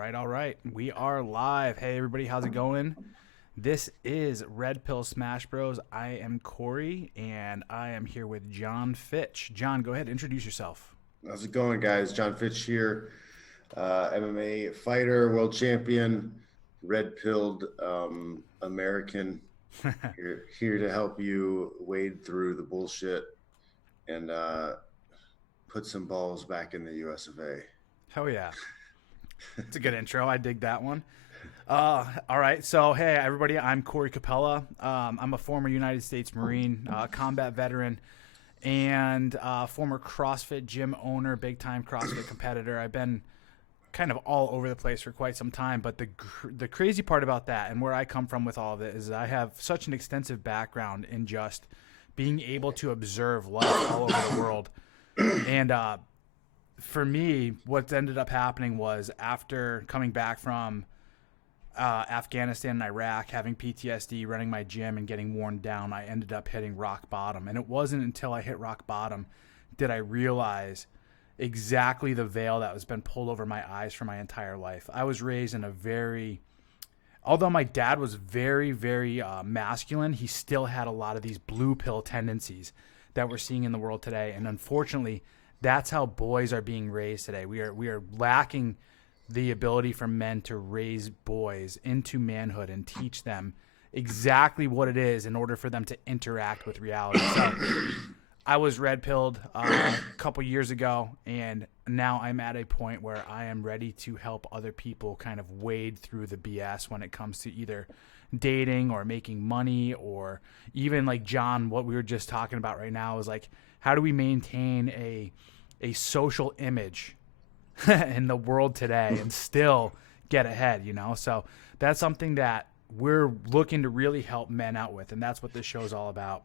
All right. We are live. Hey, everybody, how's it going? This is Red Pill Smash Bros. I am Corey, and I am here with John Fitch. John, go ahead, introduce yourself. How's it going, guys? John Fitch here, MMA fighter, world champion, red-pilled American. Here to help you wade through the bullshit and put some balls back in the US of A. Hell yeah. It's a good intro. I dig that one. All right. So, hey, everybody, I'm Corey Capella. I'm a former United States Marine, combat veteran, and former CrossFit gym owner, big-time CrossFit competitor. I've been kind of all over the place for quite some time, but the crazy part about that and where I come from with all of it is I have such an extensive background in just being able to observe life all over the world. And for me, what ended up happening was after coming back from Afghanistan and Iraq, having PTSD, running my gym and getting worn down, I ended up hitting rock bottom. And it wasn't until I hit rock bottom did I realize exactly the veil that has been pulled over my eyes for my entire life. I was raised in although my dad was very, very masculine, he still had a lot of these blue pill tendencies that we're seeing in the world today. And unfortunately, that's how boys are being raised today. We are lacking the ability for men to raise boys into manhood and teach them exactly what it is in order for them to interact with reality. So I was red pilled a couple years ago, and now I'm at a point where I am ready to help other people kind of wade through the BS when it comes to either dating or making money, or even like John, what we were just talking about right now is like, how do we maintain a social image in the world today and still get ahead, So that's something that we're looking to really help men out with, and that's what this show is all about.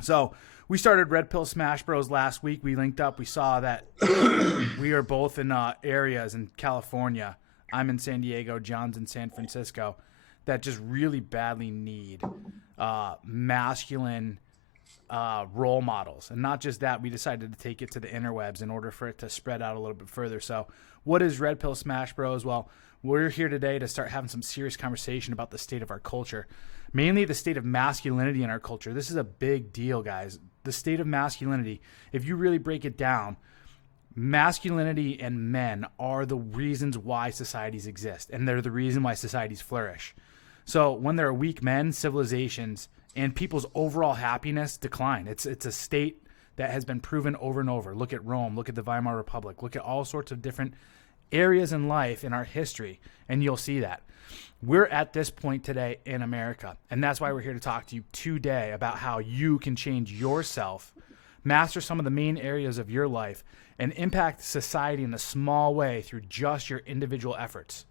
So we started Red Pill Smash Bros last week. We linked up. We saw that we are both in areas in California. I'm in San Diego. John's in San Francisco. That just really badly need masculine role models. And not just that, we decided to take it to the interwebs in order for it to spread out a little bit further. So what is Red Pill Smash Bros? Well, we're here today to start having some serious conversation about the state of our culture, mainly the state of masculinity in our culture. This is a big deal, guys. The state of masculinity, if you really break it down, masculinity and men are the reasons why societies exist, and they're the reason why societies flourish. So when there are weak men, civilizations and people's overall happiness decline. It's a state that has been proven over and over. Look at Rome, look at the Weimar Republic, look at all sorts of different areas in life in our history, and you'll see that. We're at this point today in America, and that's why we're here to talk to you today about how you can change yourself, master some of the main areas of your life, and impact society in a small way through just your individual efforts,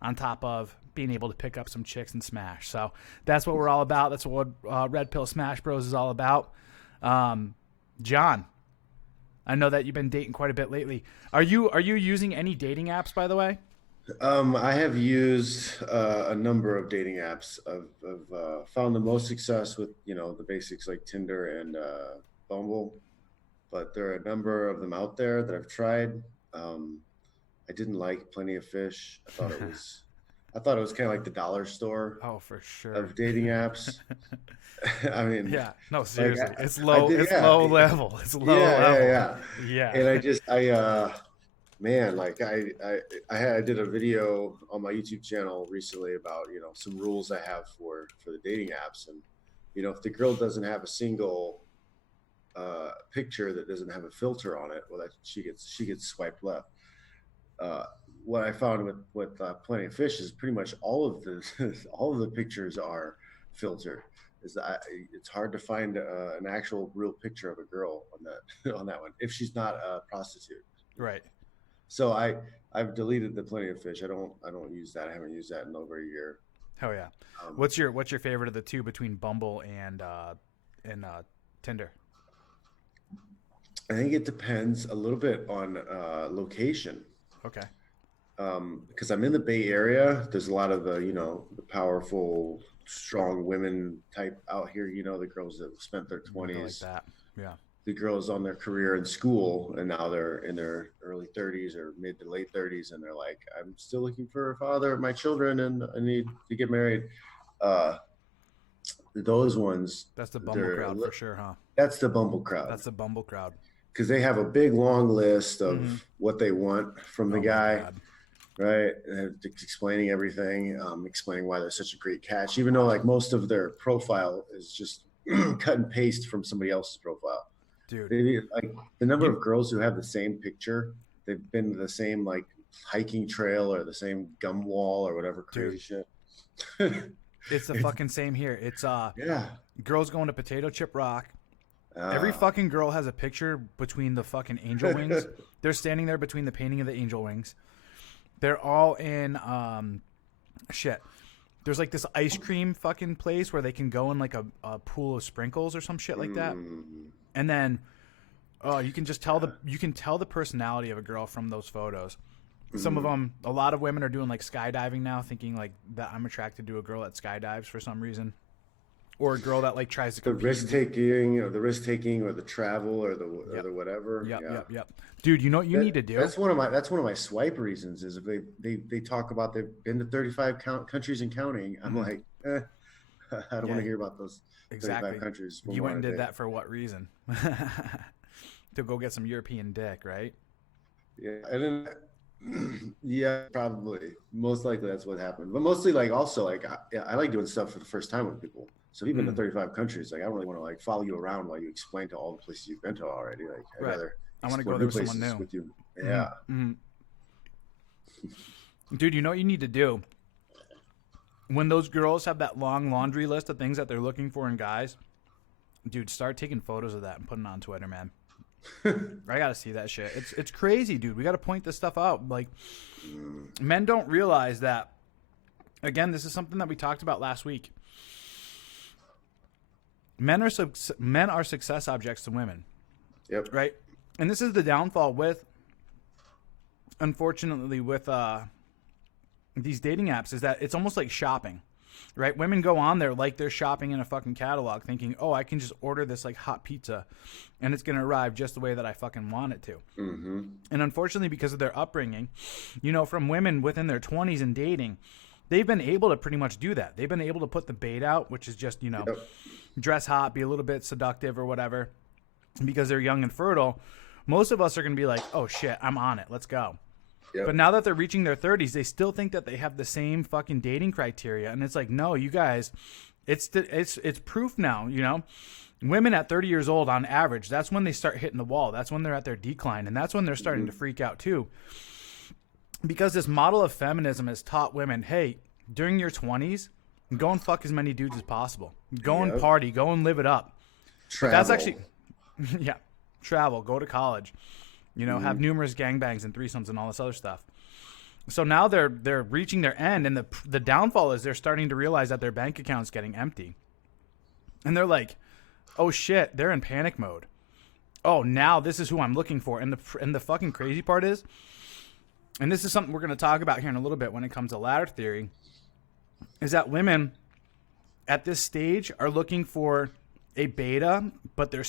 on top of being able to pick up some chicks and smash. So that's what we're all about. That's what Red Pill Smash Bros is all about. John, I know that you've been dating quite a bit lately. Are you using any dating apps, by the way? I have used a number of dating apps. I've found the most success with, the basics like Tinder and Bumble, but there are a number of them out there that I've tried. I didn't like Plenty of Fish. I thought it was kind of like the dollar store Oh, for sure. of dating apps. I mean, Yeah. No, like seriously. It's I low. did, It's yeah, low level. It's low yeah, level. yeah. Yeah. And man, like I did a video on my YouTube channel recently about, some rules I have for the dating apps. And, if the girl doesn't have a single picture that doesn't have a filter on it, well, that she gets swiped left. What I found with Plenty of Fish is pretty much all of the all of the pictures are filtered. It's hard to find an actual real picture of a girl on that on that one if she's not a prostitute. Right. So I've deleted the Plenty of Fish. I don't use that. I haven't used that in over a year. Hell yeah. Um, What's your favorite of the two between Bumble and Tinder? I think it depends a little bit on location. Okay. Because I'm in the Bay Area. There's a lot of the powerful, strong women type out here. The girls that spent their I like 20s that. Yeah. the girls on their career in school, and now they're in their early 30s or mid to late 30s, and they're like, I'm still looking for a father of my children, and I need to get married. Those ones, That's the Bumble crowd for sure, huh? that's the Bumble crowd. That's the Bumble crowd. Because they have a big long list of what they want from the guy, right? And explaining everything, explaining why they're such a great catch, even though like most of their profile is just cut and paste from somebody else's profile. Dude, like the number of girls who have the same picture, they've been to the same like hiking trail or the same gum wall or whatever crazy shit. It's the fucking same here. It's girls going to Potato Chip Rock. Every fucking girl has a picture between the fucking angel wings. They're standing there between the painting of the angel wings. They're all in shit. There's like this ice cream fucking place where they can go in like a pool of sprinkles or some shit like that. And then you can just tell the personality of a girl from those photos. Some of them, a lot of women are doing like skydiving now, thinking like that I'm attracted to a girl that skydives for some reason. Or a girl that like tries to compete. The risk taking or the travel or the whatever. Yep. Dude, you know what you need to do? That's one of my swipe reasons is if they talk about they've been to 35 countries and counting. I'm like, I don't want to hear about those 35 countries. You went and did that for what reason? To go get some European dick, right? Yeah, and then probably most likely that's what happened. But mostly like also like I like doing stuff for the first time with people. So even in 35 countries, like I don't really want to like follow you around while you explain to all the places you've been to already. Like I'd rather I want to go there with someone new. With you. Yeah. Dude, you know what you need to do? When those girls have that long laundry list of things that they're looking for in guys, dude, start taking photos of that and putting it on Twitter, man. I gotta see that shit. It's crazy, dude. We gotta point this stuff out. Like, men don't realize that. Again, this is something that we talked about last week. Men are success objects to women. Yep. Right? And this is the downfall with, unfortunately, with these dating apps is that it's almost like shopping. Right? Women go on there like they're shopping in a fucking catalog thinking, oh, I can just order this like hot pizza and it's going to arrive just the way that I fucking want it to. And unfortunately, because of their upbringing, you know, from women within their 20s and dating, they've been able to pretty much do that. They've been able to put the bait out, which is just, you know, dress hot, be a little bit seductive or whatever. Because they're young and fertile, most of us are going to be like, oh shit, I'm on it. Let's go. Yep. But now that they're reaching their 30s, they still think that they have the same fucking dating criteria. And it's like, no, you guys, it's proof now, you know? Women at 30 years old, on average, that's when they start hitting the wall. That's when they're at their decline. And that's when they're starting to freak out, too. Because this model of feminism has taught women, hey, during your 20s, go and fuck as many dudes as possible. Go and party. Go and live it up. Travel. That's actually, travel. Go to college. You know, have numerous gangbangs and threesomes and all this other stuff. So now they're reaching their end, and the downfall is they're starting to realize that their bank account's getting empty. And they're like, oh shit, they're in panic mode. Oh, now this is who I'm looking for. And the fucking crazy part is, and this is something we're going to talk about here in a little bit when it comes to ladder theory, is that women at this stage are looking for a beta, but they're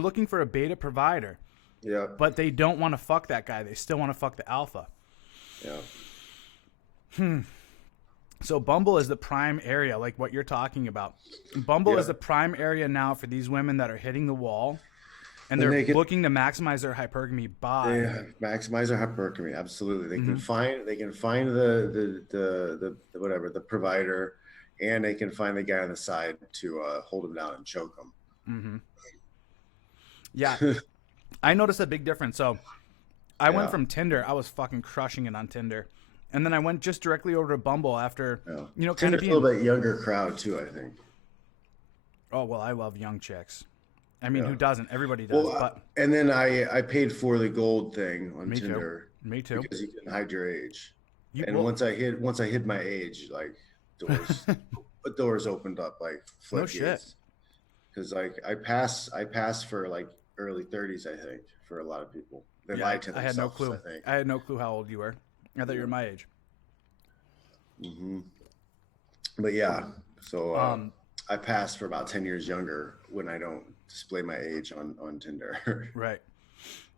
looking for a beta provider. Yeah. But they don't want to fuck that guy. They still want to fuck the alpha. Yeah. So Bumble is the prime area, like what you're talking about. Bumble is the prime area now for these women that are hitting the wall, and they're looking to maximize their hypergamy by maximize their hypergamy. Absolutely, they can find the whatever the provider, and they can find the guy on the side to hold him down and choke him. Yeah. I noticed a big difference. So I went from Tinder. I was fucking crushing it on Tinder. And then I went just directly over to Bumble after, you know, kind of being a little bit younger crowd too, I think. Oh, well, I love young chicks. I mean, who doesn't? Everybody does. Well, and then I paid for the gold thing on Tinder. Me too. Because you can hide your age. Once I hid my age, like doors opened up like floodgates. No shit. Because like I pass for like early 30s, I think, for a lot of people. They lie to themselves. I had no clue. I had no clue how old you were. I thought you were my age. But yeah, so I pass for about 10 years younger when I don't display my age on Tinder. Right.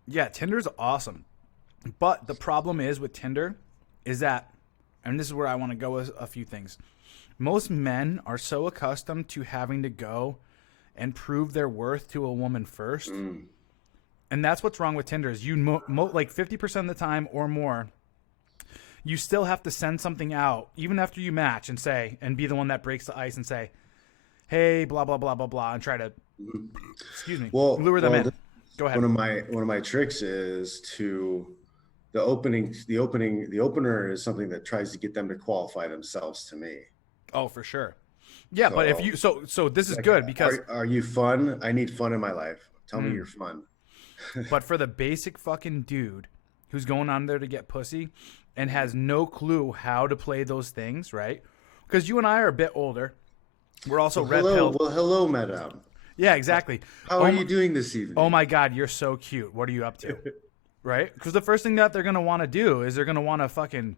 Yeah, Tinder's awesome. But the problem is with Tinder is that, and this is where I want to go with a few things. Most men are so accustomed to having to go and prove their worth to a woman first. And that's what's wrong with Tinder is like 50% of the time or more, you still have to send something out even after you match and be the one that breaks the ice and say, hey, blah, blah, blah, blah, blah, and try to, lure them in. Go ahead. One of my tricks is the opener is something that tries to get them to qualify themselves to me. Oh, for sure. Yeah, so, but if you so this is good because are you fun? I need fun in my life. Tell me you're fun. But for the basic fucking dude who's going on there to get pussy and has no clue how to play those things, right? Because you and I are a bit older. We're also red-pilled. Well, hello, madam. Yeah, exactly. How are you doing this evening? Oh my God, you're so cute. What are you up to? Right? Because the first thing that they're gonna want to do is they're gonna want to fucking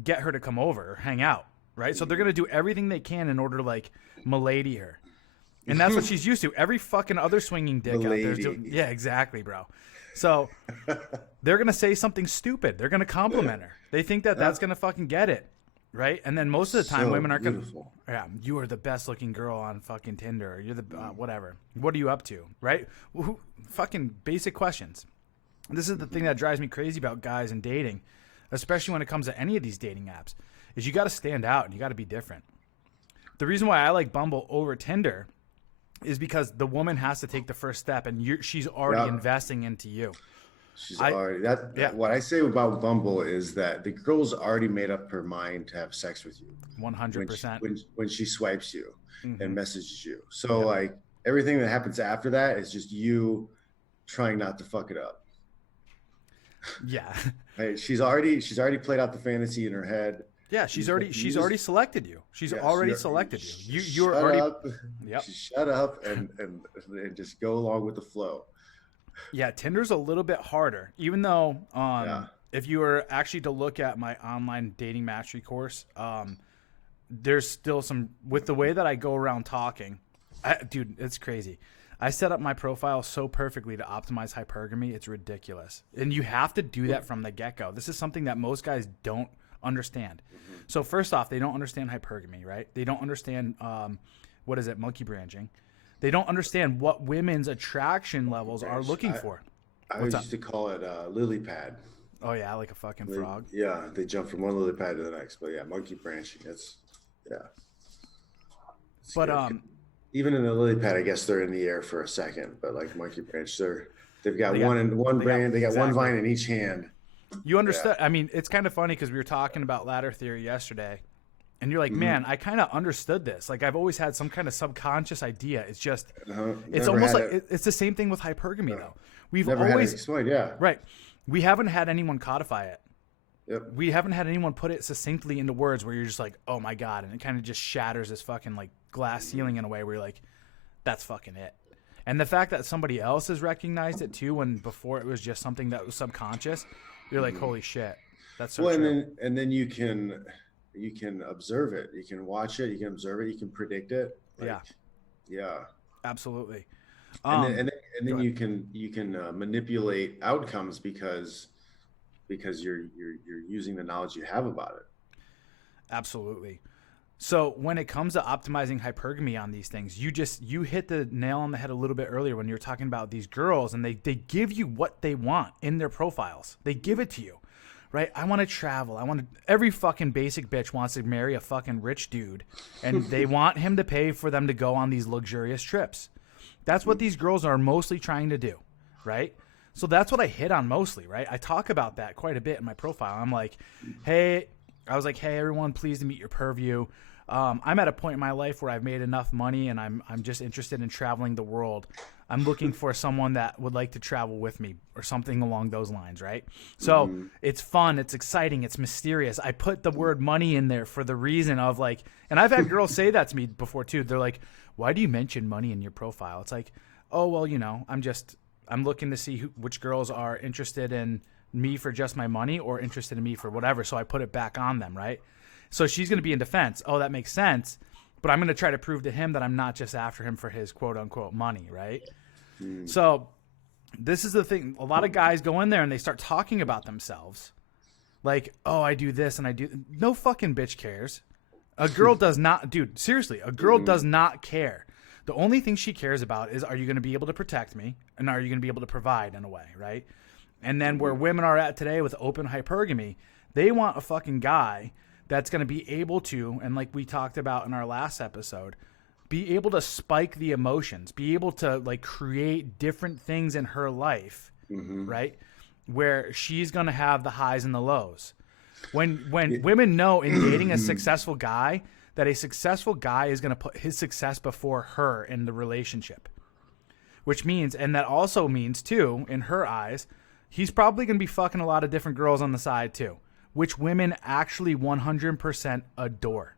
get her to come over, or hang out. Right? So they're going to do everything they can in order to, like, milady her. And that's what she's used to. Every fucking other swinging dick out there is doing. Yeah, exactly, bro. So they're going to say something stupid. They're going to compliment her. They think that that's going to fucking get it. Right? And then most of the time, women aren't going to. Yeah, you are the best looking girl on fucking Tinder. Or you're the whatever. What are you up to? Right? Fucking basic questions. This is the thing that drives me crazy about guys and dating, especially when it comes to any of these dating apps. Is you got to stand out and you got to be different. The reason why I like Bumble over Tinder is because the woman has to take the first step and she's already investing into you. She's already what I say about Bumble is that the girl's already made up her mind to have sex with you. 100%. When she swipes you and messages you. So like everything that happens after that is just you trying not to fuck it up. Yeah. Right? She's already played out the fantasy in her head. Yeah, she's already selected you. She's already selected you. You're already up. Yep. Shut up and just go along with the flow. Yeah, Tinder's a little bit harder. Even though if you were actually to look at my online dating mastery course, there's still some with the way that I go around talking. Dude, it's crazy. I set up my profile so perfectly to optimize hypergamy. It's ridiculous. And you have to do that from the get-go. This is something that most guys don't understand. So first off, they don't understand hypergamy, right? They don't understand monkey branching. They don't understand what women's attraction levels are looking for. I used to call it lily pad. Oh yeah, like a fucking frog. Yeah, they jump from one lily pad to the next. But yeah, monkey branching. It's but good. Even in the lily pad, I guess they're in the air for a second. But like monkey branch, they've got one vine in each hand. You understood. Yeah. I mean, it's kind of funny because we were talking about ladder theory yesterday, and you're like, man, I kind of understood this. Like, I've always had some kind of subconscious idea. It's just, it's almost like it's the same thing with hypergamy, though. We've never always had it explained, right. We haven't had anyone codify it. Yep. We haven't had anyone put it succinctly into words where you're just like, oh my God, and it kind of just shatters this fucking like glass ceiling in a way where you're like, that's fucking it. And the fact that somebody else has recognized it too, when before it was just something that was subconscious. You're like, holy shit, that's so true. And then you can observe it. You can watch it. You can observe it. You can predict it. Yeah. Absolutely. And then you can manipulate outcomes because you're using the knowledge you have about it. Absolutely. So when it comes to optimizing hypergamy on these things, you hit the nail on the head a little bit earlier when you were talking about these girls, and they give you what they want in their profiles. They give it to you, right? I want to travel. Every fucking basic bitch wants to marry a fucking rich dude, and they want him to pay for them to go on these luxurious trips. That's what these girls are mostly trying to do, right? So that's what I hit on mostly, right? I talk about that quite a bit in my profile. I'm like, hey, everyone, pleased to meet your purview. I'm at a point in my life where I've made enough money and I'm just interested in traveling the world. I'm looking for someone that would like to travel with me or something along those lines, right? So it's fun, it's exciting, it's mysterious. I put the word money in there for the reason of like, and I've had girls say that to me before too. They're like, why do you mention money in your profile? It's like, oh, well, I'm looking to see which girls are interested in me for just my money or interested in me for whatever. So I put it back on them, right? So she's going to be in defense. Oh, that makes sense. but I'm going to try to prove to him that I'm not just after him for his quote unquote money, right? So this is the thing. A lot of guys go in there and they start talking about themselves. Like, oh, I do this and I do. No fucking bitch cares. A girl does not, dude, seriously, a girl does not care. The only thing she cares about is, are you going to be able to protect me? And are you going to be able to provide in a way, right? And then where women are at today with open hypergamy, they want a fucking guy that's going to be able to, and like we talked about in our last episode, be able to spike the emotions, be able to like create different things in her life, right? Where she's going to have the highs and the lows. When women know in dating a successful guy that a successful guy is going to put his success before her in the relationship, which means, and that also means too, in her eyes, he's probably going to be fucking a lot of different girls on the side too, which women actually 100% adore.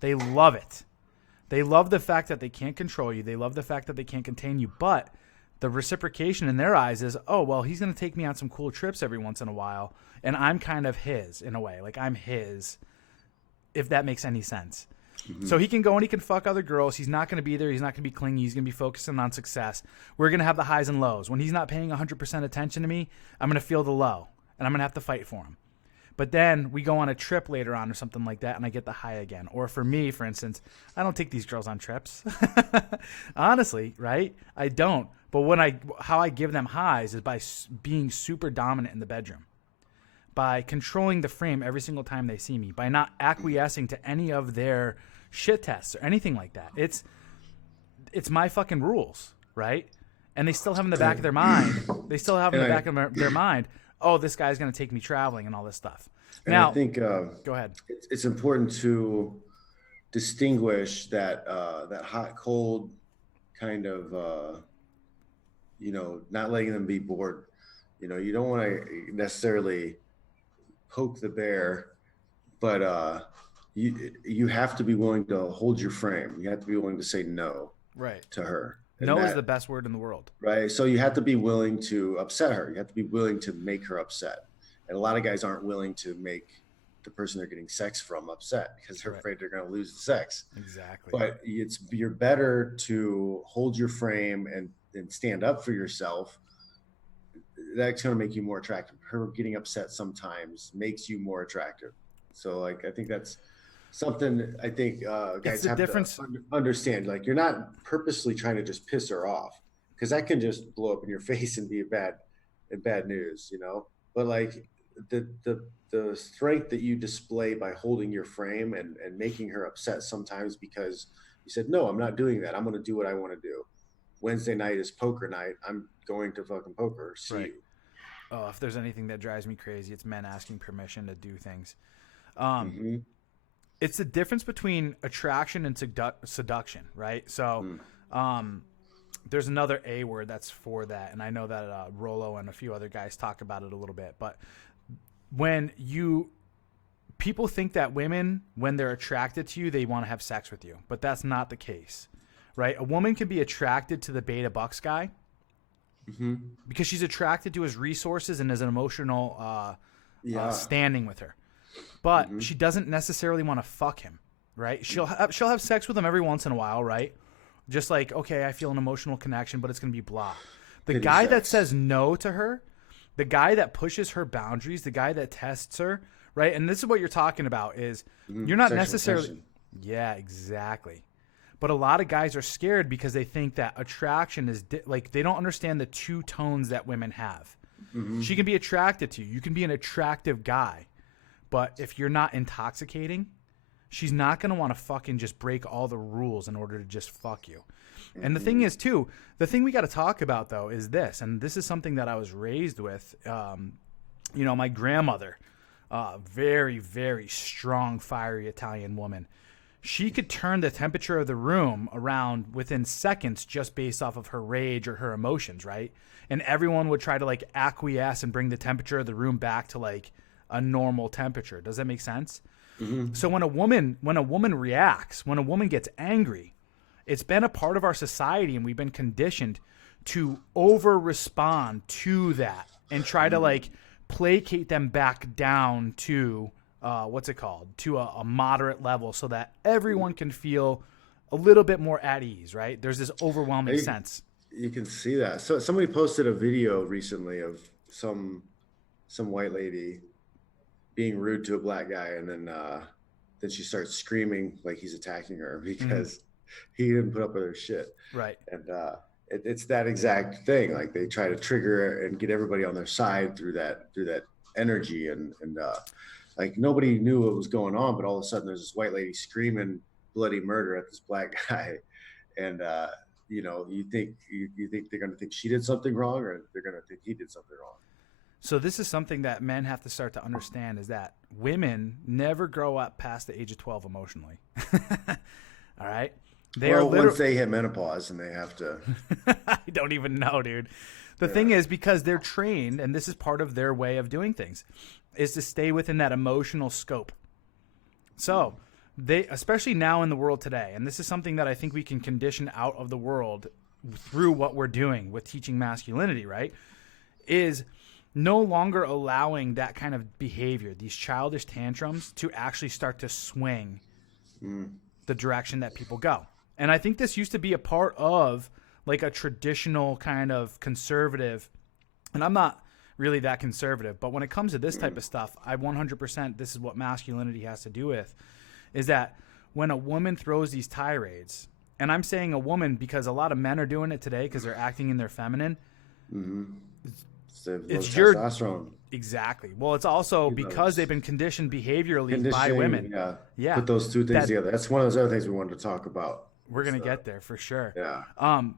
They love it. They love the fact that they can't control you. They love the fact that they can't contain you. But the reciprocation in their eyes is, oh, well, he's going to take me on some cool trips every once in a while, and I'm kind of his in a way. Like, I'm his, if that makes any sense. So he can go and he can fuck other girls. He's not going to be there. He's not going to be clingy. He's going to be focusing on success. We're going to have the highs and lows. When he's not paying 100% attention to me, I'm going to feel the low, and I'm going to have to fight for him. But then we go on a trip later on or something like that, and I get the high again. Or for me, for instance, I don't take these girls on trips. Honestly, right? I don't. But how I give them highs is by being super dominant in the bedroom, by controlling the frame every single time they see me, by not acquiescing to any of their shit tests or anything like that. It's my fucking rules, right? And they still have in the back of their mind. They still have in the back of their mind, oh, this guy's going to take me traveling and all this stuff. Now, I think go ahead. It's important to distinguish that that hot cold kind of not letting them be bored. You don't want to necessarily poke the bear, but you have to be willing to hold your frame. You have to be willing to say no to her. And no is the best word in the world. Right. So you have to be willing to upset her. You have to be willing to make her upset. And a lot of guys aren't willing to make the person they're getting sex from upset because they're afraid they're going to lose the sex. Exactly. But you're better to hold your frame and stand up for yourself. That's going to make you more attractive. Her getting upset sometimes makes you more attractive. So I think that's something I think guys have to understand. Like, you're not purposely trying to just piss her off, because that can just blow up in your face and be bad news, But like the strength that you display by holding your frame and making her upset sometimes because you said, no, I'm not doing that. I'm going to do what I want to do. Wednesday night is poker night. I'm going to fucking poker. See you. Oh, if there's anything that drives me crazy, it's men asking permission to do things. It's the difference between attraction and seduction, right? So there's another A word that's for that, and I know that Rollo and a few other guys talk about it a little bit. But when people think that women, when they're attracted to you, they want to have sex with you, but that's not the case, right? A woman can be attracted to the beta bucks guy because she's attracted to his resources and his emotional standing with her. But she doesn't necessarily want to fuck him, right? She'll have sex with him every once in a while, right? Just like, okay, I feel an emotional connection, but it's going to be blah. The guy that says no to her, the guy that pushes her boundaries, the guy that tests her, right? And this is what you're talking about is you're not necessarily tension. Yeah, exactly. But a lot of guys are scared because they think that attraction is like they don't understand the two tones that women have. She can be attracted to you. You can be an attractive guy. But if you're not intoxicating, she's not going to want to fucking just break all the rules in order to just fuck you. And the thing is, too, the thing we got to talk about, though, is this. And this is something that I was raised with. My grandmother, very, very strong, fiery Italian woman. She could turn the temperature of the room around within seconds just based off of her rage or her emotions, right? And everyone would try to, like, acquiesce and bring the temperature of the room back to, like, a normal temperature. Does that make sense? So when a woman reacts, when a woman gets angry, it's been a part of our society and we've been conditioned to over respond to that and try to like placate them back down to what's it called, to a moderate level so that everyone can feel a little bit more at ease, right? There's this overwhelming sense. You can see that. So somebody posted a video recently of some white lady being rude to a black guy, and then she starts screaming like he's attacking her because he didn't put up with her shit. Right. And it's that exact thing. Like they try to trigger and get everybody on their side through that energy, and like nobody knew what was going on, but all of a sudden there's this white lady screaming bloody murder at this black guy, and you know, you think they're going to think she did something wrong, or they're going to think he did something wrong. So this is something that men have to start to understand, is that women never grow up past the age of 12 emotionally. All right. Once they hit menopause and they have to. I don't even know, dude. The thing is, because they're trained, and this is part of their way of doing things, is to stay within that emotional scope. So they, especially now in the world today, and this is something that I think we can condition out of the world through what we're doing with teaching masculinity, right? Is no longer allowing that kind of behavior, these childish tantrums, to actually start to swing the direction that people go. And I think this used to be a part of like a traditional kind of conservative, and I'm not really that conservative, but when it comes to this type of stuff, I 100%, this is what masculinity has to do with, is that when a woman throws these tirades, and I'm saying a woman because a lot of men are doing it today because they're acting in their feminine. It's your testosterone. Exactly. Well, it's also because they've been conditioned behaviorally by women. Yeah. Put those two things together. That's one of those other things we wanted to talk about. We're going to get there for sure. Yeah. And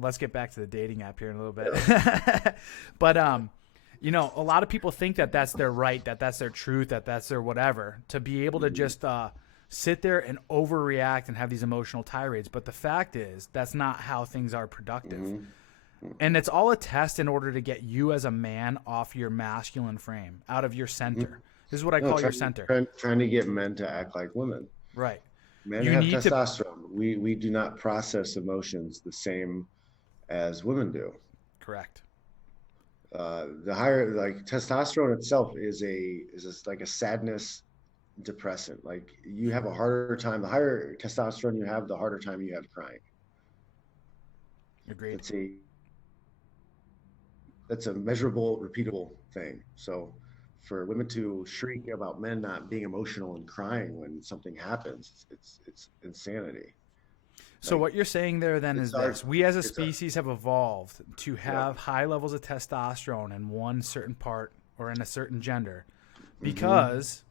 let's get back to the dating app here in a little bit. But, you know, a lot of people think that that's their right, that that's their truth, that that's their whatever, to be able to just sit there and overreact and have these emotional tirades. But the fact is, that's not how things are productive. And it's all a test in order to get you as a man off your masculine frame, out of your center. This is what I call your center. Trying to get men to act like women. Right. Men have testosterone. We do not process emotions the same as women do. Correct. The higher, like testosterone itself is like a sadness depressant. Like you have a harder time. The higher testosterone you have, the harder time you have crying. Agreed. That's a measurable, repeatable thing. So for women to shriek about men not being emotional and crying when something happens, it's insanity. So what you're saying there then is this: we as a species have evolved to have high levels of testosterone in one certain part or in a certain gender, because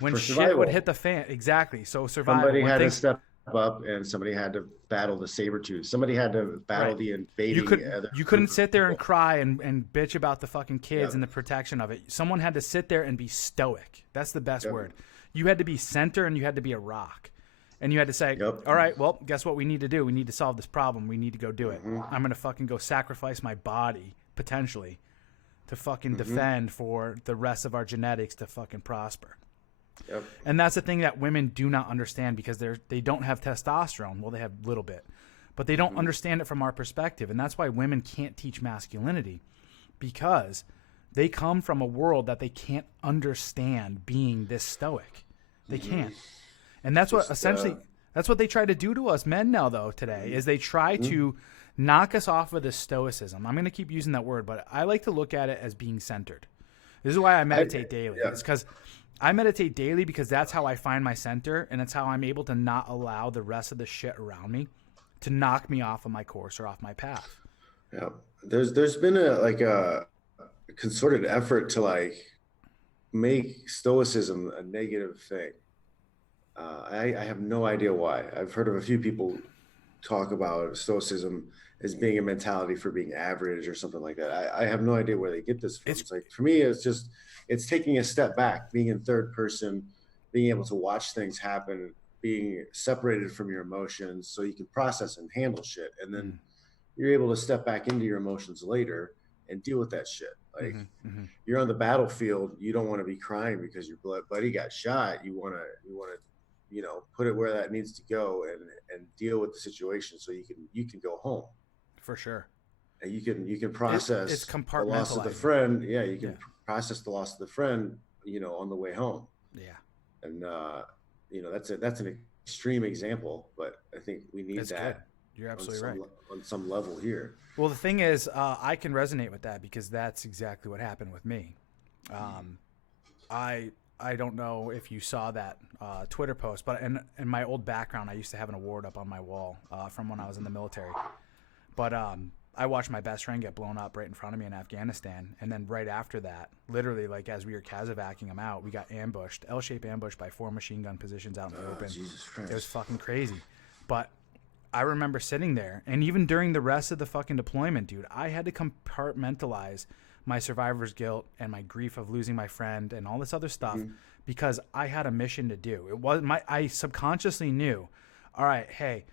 when shit would hit the fan, exactly. So survival. Somebody had to step up, and somebody had to battle the saber tooth. Somebody had to battle the invading. You couldn't sit there and cry and bitch about the fucking kids and the protection of it. Someone had to sit there and be stoic. That's the best word. You had to be center, and you had to be a rock. And you had to say, all right, well, guess what we need to do? We need to solve this problem. We need to go do it. I'm going to fucking go sacrifice my body, potentially, to fucking defend for the rest of our genetics to fucking prosper. Yep. And that's the thing that women do not understand, because they don't have testosterone. Well, they have a little bit. But they don't understand it from our perspective. And that's why women can't teach masculinity, because they come from a world that they can't understand being this stoic. They can't. And that's what essentially that's what they try to do to us men now, though, today, is they try to knock us off of this stoicism. I'm going to keep using that word, but I like to look at it as being centered. This is why I meditate daily. It's because I meditate daily because that's how I find my center, and it's how I'm able to not allow the rest of the shit around me to knock me off of my course or off my path. Yeah. There's been a concerted effort to make stoicism a negative thing. I have no idea why. I've heard of a few people talk about stoicism as being a mentality for being average or something like that. I have no idea where they get this from. It's like, for me, it's taking a step back, being in third person, being able to watch things happen, being separated from your emotions so you can process and handle shit. And then you're able to step back into your emotions later and deal with that shit. Like you're on the battlefield, you don't want to be crying because your buddy got shot. You want to put it where that needs to go and deal with the situation so you can go home. For sure. And you can process it's the loss of the friend. Yeah, you can process the loss of the friend on the way home. Yeah. And that's an extreme example, but I think we need It's good. that You're on absolutely right. some level here. Well, the thing is, I can resonate with that because that's exactly what happened with me. I I don't know if you saw that Twitter post, but in my old background, I used to have an award up on my wall from when I was in the military. But I watched my best friend get blown up right in front of me in Afghanistan, and then right after that, literally like as we were casevacing him out, we got ambushed, L-shaped ambush by 4 machine gun positions out in the open. Jesus Christ. It was fucking crazy. But I remember sitting there, and even during the rest of the fucking deployment, dude, I had to compartmentalize my survivor's guilt and my grief of losing my friend and all this other stuff because I had a mission to do. I subconsciously knew, all right, hey,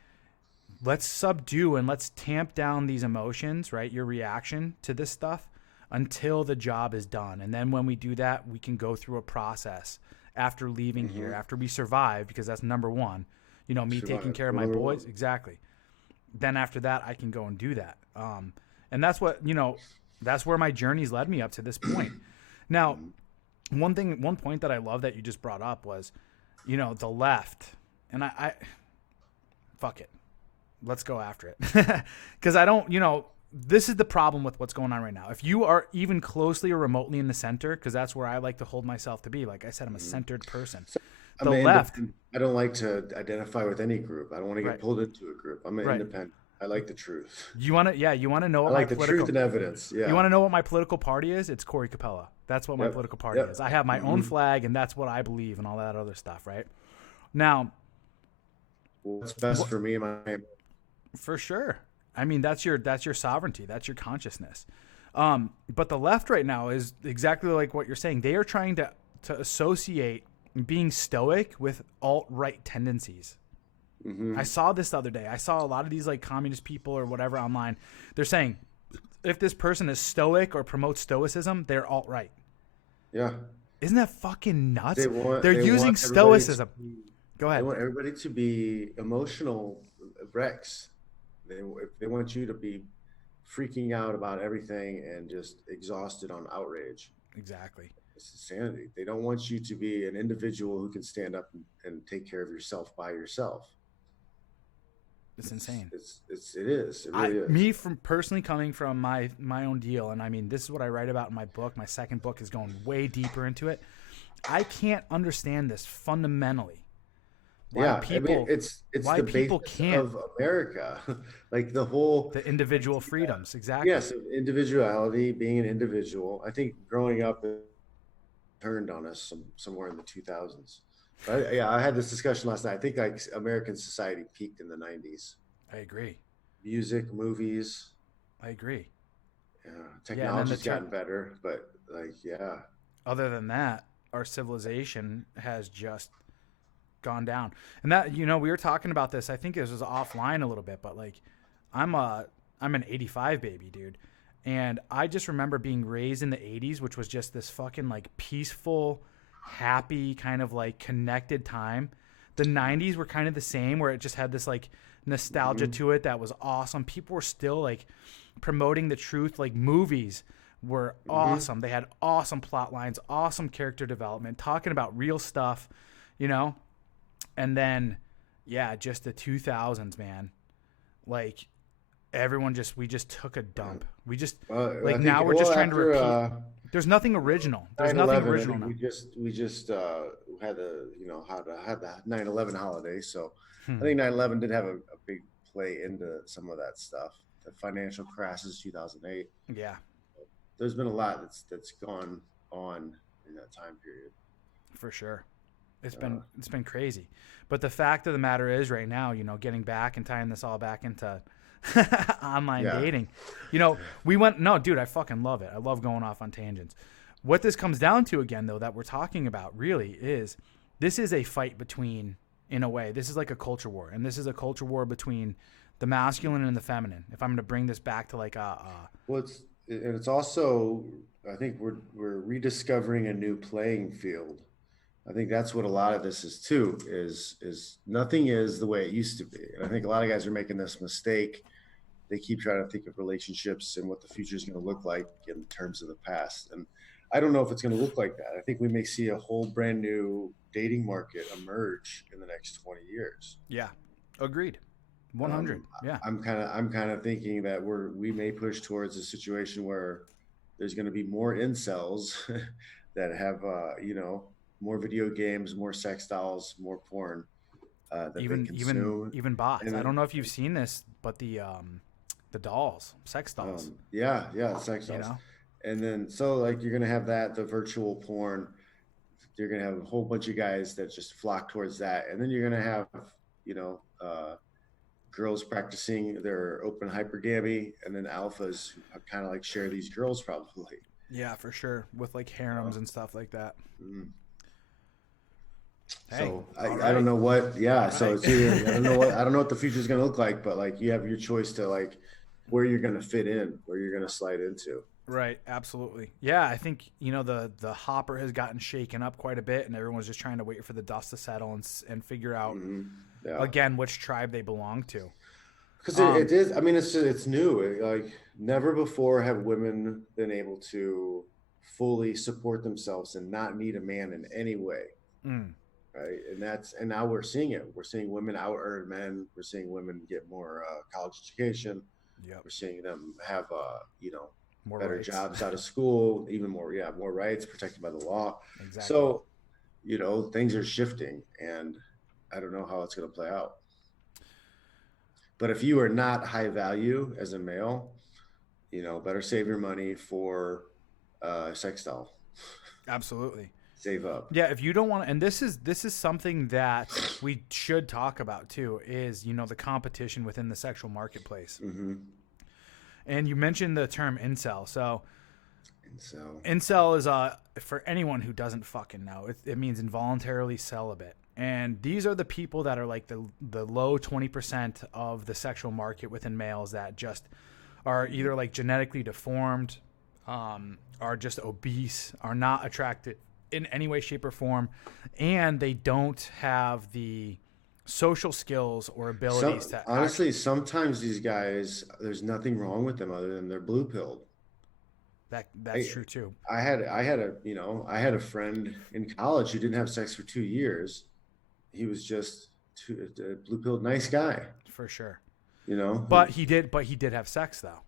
let's subdue and let's tamp down these emotions, right? Your reaction to this stuff until the job is done. And then when we do that, we can go through a process after leaving here, after we survive, because that's number one. You know, me taking care of my boys. Exactly. Then after that, I can go and do that. And that's what, that's where my journey's led me up to this point. Now, one point that I love that you just brought up was, the left. And I fuck it. Let's go after it. Because I don't, this is the problem with what's going on right now. If you are even closely or remotely in the center, because that's where I like to hold myself to be. Like I said, I'm a centered person. The left. I don't like to identify with any group. I don't want to get pulled into a group. I'm an independent. I like the truth. You want to know what I like the truth and evidence. Yeah. You want to know what my political party is? It's Corey Capella. That's what my political party is. I have my own flag, and that's what I believe, and all that other stuff. Right now, what's best for me and my family? For sure. I mean, that's your sovereignty. That's your consciousness. But the left right now is exactly like what you're saying. They are trying to associate being stoic with alt-right tendencies. I saw this the other day. I saw a lot of these like communist people or whatever online. They're saying if this person is stoic or promotes stoicism, they're alt-right. Yeah. Isn't that fucking nuts? They're using stoicism. Go ahead. They want everybody to be emotional wrecks. They want you to be freaking out about everything and just exhausted on outrage. Exactly. It's insanity. They don't want you to be an individual who can stand up and take care of yourself by yourself. It's insane. It is. It really is. Me from personally coming from my own deal, and I mean, this is what I write about in my book. My second book is going way deeper into it. I can't understand this fundamentally. It's the basis of America, like the individual freedoms. Exactly. Yes, individuality, being an individual. I think growing up turned on us somewhere in the 2000s. I had this discussion last night. I think like American society peaked in the 90s. I agree. Music, movies. I agree. Yeah, technology's gotten better, but other than that, our civilization has just gone down. And that, we were talking about this, I think it was offline a little bit, but like I'm an 85 baby, dude. And I just remember being raised in the 80s, which was just this fucking like peaceful, happy kind of like connected time. The 90s were kind of the same, where it just had this like nostalgia to it that was awesome. People were still like promoting the truth. Like movies were awesome. They had awesome plot lines, awesome character development, talking about real stuff, And then, just the 2000s, man. Like, we just took a dump. We just, now we're just trying to repeat. There's nothing original. There's nothing original now. We just had the 9/11 holiday. So I think 9/11 did have a big play into some of that stuff. The financial crisis, 2008. Yeah. There's been a lot that's gone on in that time period. For sure. It's been crazy. But the fact of the matter is right now, getting back and tying this all back into online dating, I fucking love it. I love going off on tangents. What this comes down to again, though, that we're talking about really is this is a fight between, in a way, this is like a culture war. And this is a culture war between the masculine and the feminine. If I'm going to bring this back to like it's also, I think we're rediscovering a new playing field. I think that's what a lot of this is too, is nothing is the way it used to be. And I think a lot of guys are making this mistake. They keep trying to think of relationships and what the future is going to look like in terms of the past. And I don't know if it's going to look like that. I think we may see a whole brand new dating market emerge in the next 20 years. Yeah. Agreed. 100. Yeah. I'm kind of thinking that we may push towards a situation where there's going to be more incels that have more video games, more sex dolls, more porn that they consume. Even bots. And I then, don't know if you've seen this, but the dolls, sex dolls. yeah, sex You dolls. know. And then so like you're going to have the virtual porn. You're going to have a whole bunch of guys that just flock towards that, and then you're going to have you know. Girls practicing their open hypergamy, and then alphas who kind of like share these girls probably. Yeah, for sure, with like harems and stuff like that. Mm. Hey, So right. I don't know what. Yeah, All so right. it's either I don't know what the future is going to look like, but like you have your choice to like where you're going to fit in, where you're going to slide into. Right, absolutely. Yeah, I think the hopper has gotten shaken up quite a bit, and everyone's just trying to wait for the dust to settle and figure out again which tribe they belong to. Because it is. I mean, it's new. Like never before have women been able to fully support themselves and not need a man in any way. Right, and now we're seeing it. We're seeing women out earn men. We're seeing women get more college education. Yep. We're seeing them have More better rights. jobs out of school, even more rights protected by the law. Exactly. So things are shifting, and I don't know how it's going to play out. But if you are not high value as a male, better save your money for sex doll. Absolutely. Save up. Yeah, if you don't want to, and this is something that we should talk about too, is the competition within the sexual marketplace. Mm-hmm. And you mentioned the term incel. So incel is for anyone who doesn't fucking know, it means involuntarily celibate. And these are the people that are like the low 20% of the sexual market within males that just are either like genetically deformed, are just obese, are not attracted in any way, shape, or form, and they don't have the social skills or abilities to honestly sometimes these guys, there's nothing wrong with them other than they're blue pilled. That's true too. I had a friend in college who didn't have sex for 2 years. He was just a blue pilled nice guy, for sure. But he did have sex though.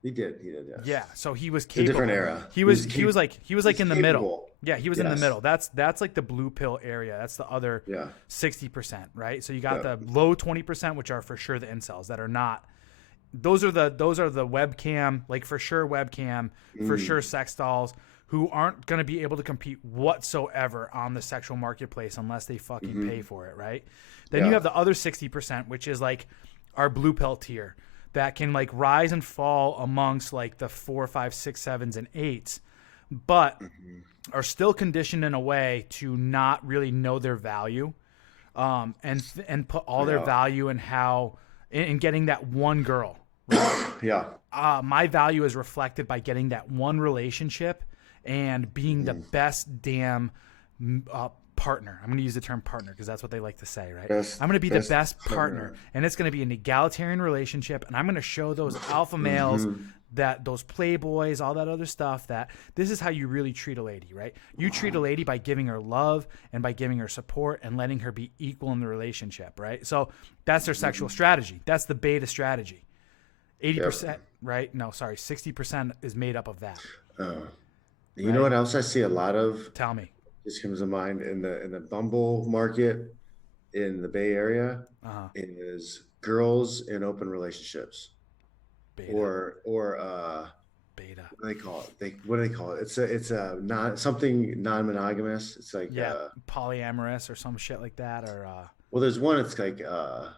He did, yes. Yeah, so he was It's capable. a different era. He was like in the middle. Yeah, he was in the Yes. middle. That's like the blue pill area. That's the other 60%, right? So you got the low 20%, which are for sure the incels that are not. Those are the webcam, like for sure webcam, for sure sex dolls, who aren't going to be able to compete whatsoever on the sexual marketplace unless they fucking pay for it, right? Then you have the other 60%, which is like our blue pill tier, that can like rise and fall amongst like the 4, 5, 6, 7s, and 8s, but are still conditioned in a way to not really know their value, and put all their value in getting that one girl. Right? My value is reflected by getting that one relationship and being the best damn partner. I'm going to use the term partner because that's what they like to say, right? I'm going to be the best partner, and it's going to be an egalitarian relationship, and I'm going to show those alpha males, that those playboys, all that other stuff, that this is how you really treat a lady, right? You treat a lady by giving her love and by giving her support and letting her be equal in the relationship, right? So that's their sexual strategy. That's the beta strategy. 80%, right? No, sorry, 60% is made up of that. You know what else I see a lot of? Tell me. Just comes to mind in the Bumble market in the Bay Area is girls in open relationships. Beta. Or beta. What do they call it? It's a non-monogamous. It's like polyamorous or some shit like that, or well, there's one. It's like not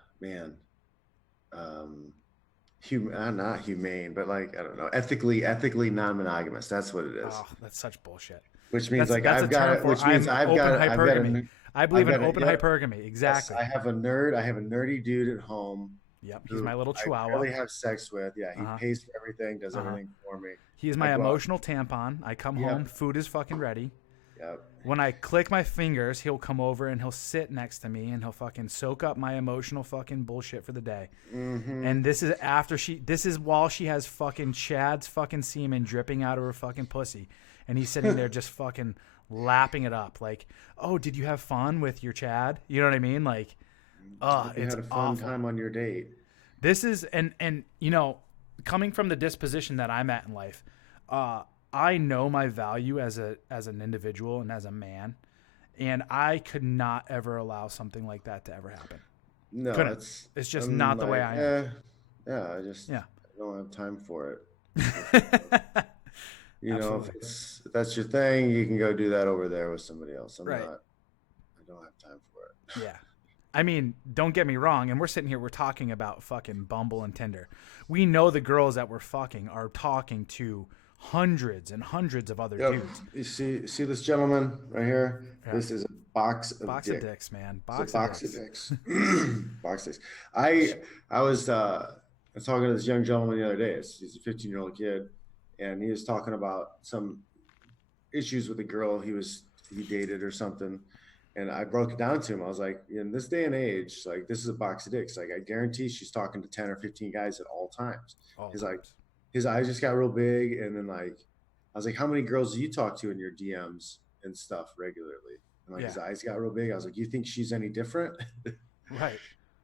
humane, but like I don't know, ethically non-monogamous. That's what it is. Oh, that's such bullshit. Which means that's I've got hypergamy. I believe in open hypergamy. Exactly. Yes, I have a nerdy dude at home. Yep, he's my little chihuahua. I really have sex with. Yeah, he pays for everything, does everything for me. He is my emotional tampon. I come home, food is fucking ready. Yep. When I click my fingers, he'll come over and he'll sit next to me and he'll fucking soak up my emotional fucking bullshit for the day. And this is while she has fucking Chad's fucking semen dripping out of her fucking pussy. and he's sitting there just fucking lapping it up. Like, oh, did you have fun with your Chad? You know what I mean? Like, You it's had a fun awful. time on your date. This is, and you know, coming from the disposition that I'm at in life, I know my value as an individual and as a man, and I could not ever allow something like that to ever happen. No, Couldn't. It's just not the way I am. Yeah, Yeah. I don't have time for it. Absolutely. If that's your thing, you can go do that over there with somebody else. Right. I don't have time for it. Yeah. I mean, don't get me wrong. And we're sitting here, we're talking about fucking Bumble and Tinder. We know the girls that we're fucking are talking to hundreds and hundreds of other dudes. You see this gentleman right here? Yeah. This is a box of dicks, man. Box of dicks. Box of dicks. I was talking to this young gentleman the other day. He's a 15-year-old kid, and he was talking about some issues with a girl he dated or something. And I broke it down to him. I was like, in this day and age, like, this is a box of dicks. Like, I guarantee she's talking to 10 or 15 guys at all times. Like, his eyes just got real big. And then, like, I was like, how many girls do you talk to in your DMs and stuff regularly? And, like, his eyes got real big. I was like, you think she's any different? Right.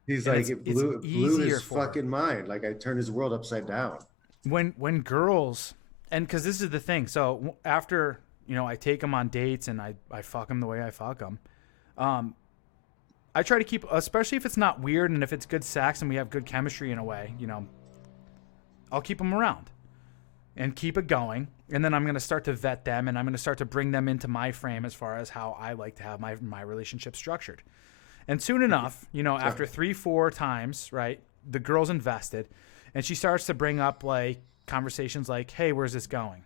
He's and like, it blew his fucking mind. Like, I turned his world upside down. When girls, and because this is the thing. So after, you know, I take them on dates and I fuck them the way I fuck them. I try to keep, especially if it's not weird and if it's good sex and we have good chemistry in a way, you know, I'll keep them around and keep it going. And then I'm going to start to vet them and I'm going to start to bring them into my frame as far as how I like to have my relationship structured. And soon enough, you know, after 3-4 times, right, the girl's invested and she starts to bring up like conversations like, hey, where's this going?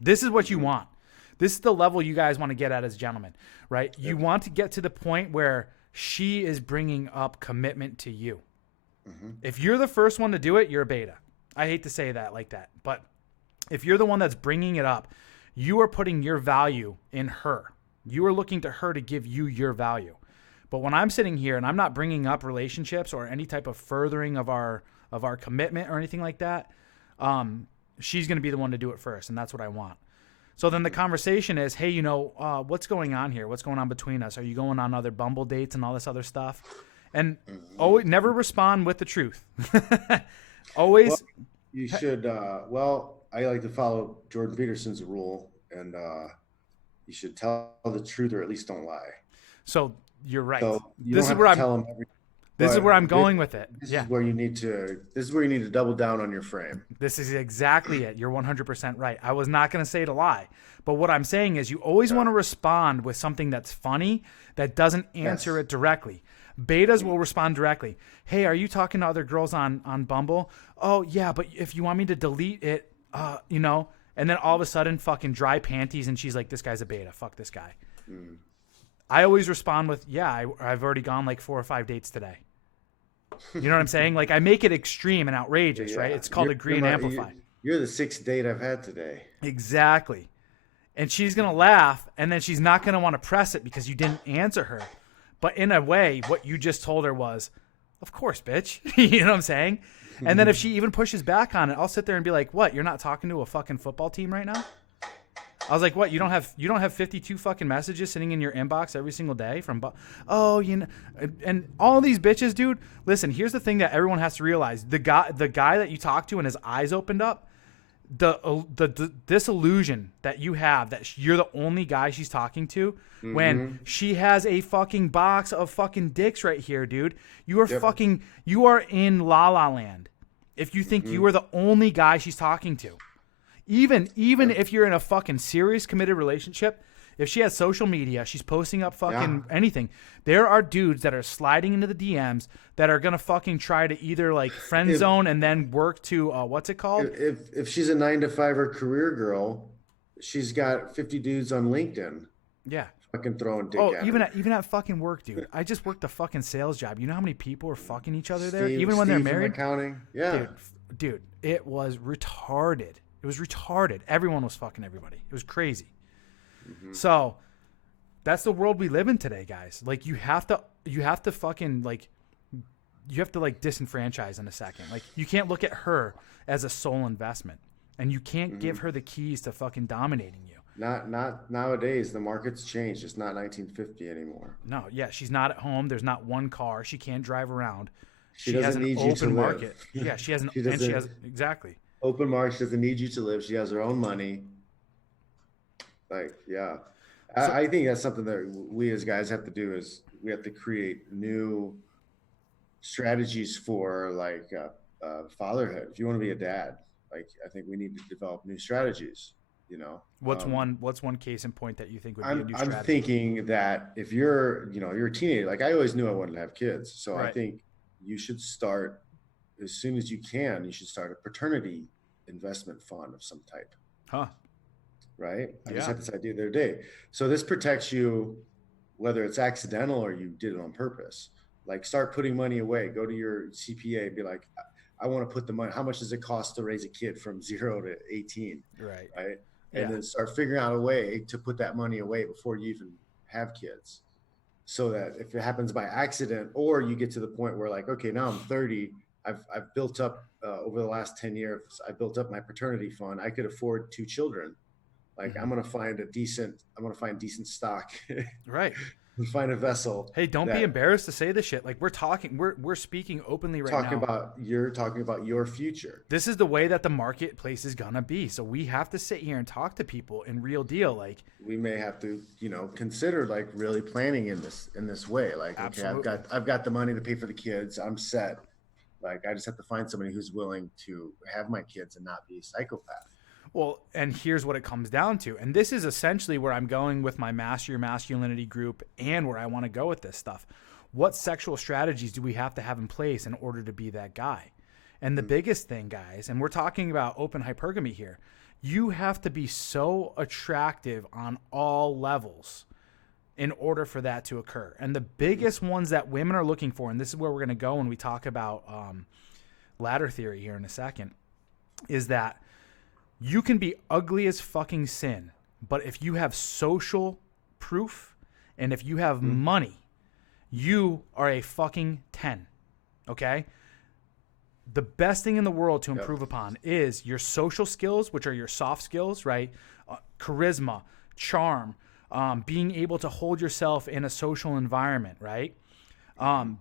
This is what you want. This is the level you guys want to get at as gentlemen, right? You want to get to the point where she is bringing up commitment to you. Mm-hmm. If you're the first one to do it, you're a beta. I hate to say that like that. But if you're the one that's bringing it up, you are putting your value in her. You are looking to her to give you your value. But when I'm sitting here and I'm not bringing up relationships or any type of furthering of our commitment or anything like that, she's going to be the one to do it first. And that's what I want. So then the conversation is, hey, you know, what's going on here? What's going on between us? Are you going on other Bumble dates and all this other stuff? And always never respond with the truth. Always. Well, you should. I like to follow Jordan Peterson's rule, and you should tell the truth or at least don't lie. So you're right. So this is where I'm. This is where I'm going with it. This is where you need to double down on your frame. This is exactly it. You're 100% right. I was not going to say to lie. But what I'm saying is you always want to respond with something that's funny that doesn't answer it directly. Betas will respond directly. Hey, are you talking to other girls on Bumble? Oh, yeah, but if you want me to delete it, you know, and then all of a sudden fucking dry panties and she's like, this guy's a beta. Fuck this guy. I always respond with, yeah, I've already gone like 4 or 5 dates today. You know what I'm saying? Like I make it extreme and outrageous, right? It's called agree and amplify. You're the 6th date I've had today. Exactly. And she's going to laugh and then she's not going to want to press it because you didn't answer her. But in a way, what you just told her was, of course, bitch. You know what I'm saying? And then if she even pushes back on it, I'll sit there and be like, what? You're not talking to a fucking football team right now? I was like, what? You don't have 52 fucking messages sitting in your inbox every single day from, you know, and all these bitches, dude. Listen, here's the thing that everyone has to realize: the guy that you talk to and his eyes opened up, the disillusion that you have that you're the only guy she's talking to when she has a fucking box of fucking dicks right here, dude. You are you are in La La Land if you think you are the only guy she's talking to. Even if you're in a fucking serious committed relationship, if she has social media, she's posting up fucking anything. There are dudes that are sliding into the DMs that are going to fucking try to either like friend zone and then work to, what's it called? If she's a 9-to-5 career girl, she's got 50 dudes on LinkedIn. Yeah. Fucking throwing dick at her. Even at fucking work, dude. I just worked a fucking sales job. You know how many people are fucking each other there? Even when they're married? Accounting. Yeah. Dude, it was retarded. It was retarded. Everyone was fucking everybody. It was crazy. So that's the world we live in today, guys. Like you have to fucking like, you have to like disenfranchise in a second. Like you can't look at her as a sole investment and you can't give her the keys to fucking dominating you. Not nowadays. The market's changed. It's not 1950 anymore. No, yeah, she's not at home. There's not one car. She can't drive around. She She has doesn't an need you to open live. market. Yeah, she has an, She and she doesn't has, exactly. open market. She doesn't need you to live. She has her own money. Like, yeah, So, I think that's something that we as guys have to do is we have to create new strategies for like fatherhood. If you want to be a dad, like I think we need to develop new strategies. You know, what's one case in point that you think would be a new I'm strategy? thinking that if you're a teenager, like I always knew I wanted to have kids, so I Right. think you should start as soon as you can. You should start a paternity investment fund of some type, Huh. right? I just Yeah. had this idea the other day. So this protects you, whether it's accidental or you did it on purpose. Like start putting money away. Go to your CPA and be like, I want to put the money. How much does it cost to raise a kid from 0 to 18? Right. Right. And Yeah. then start figuring out a way to put that money away before you even have kids. So that if it happens by accident, or you get to the point where like, okay, now I'm 30, I've built up over the last 10 years, I built up my paternity fund. I could afford 2 children. Like Hmm. I'm gonna find decent stock, Right. find a vessel Hey, don't be that embarrassed to say this shit. Like we're speaking openly right now. you're talking about your future. This is the way that the marketplace is gonna be. So we have to sit here and talk to people in real deal. Like, We may have to, consider like really planning in this way. Like, okay, absolutely. I've got the money to pay for the kids. I'm set. Like, I just have to find somebody who's willing to have my kids and not be a psychopath. Well, and here's what it comes down to. And this is essentially where I'm going with my Master Your Masculinity group and where I want to go with this stuff. What sexual strategies do we have to have in place in order to be that guy? And the biggest thing, guys, and we're talking about open hypergamy here, you have to be so attractive on all levels in order for that to occur. And the biggest ones that women are looking for, and this is where we're going to go when we talk about ladder theory here in a second, is that you can be ugly as fucking sin, but if you have social proof and if you have money, you are a fucking 10. Okay? The best thing in the world to improve upon is your social skills, which are your soft skills, right? Charisma, charm, being able to hold yourself in a social environment, right?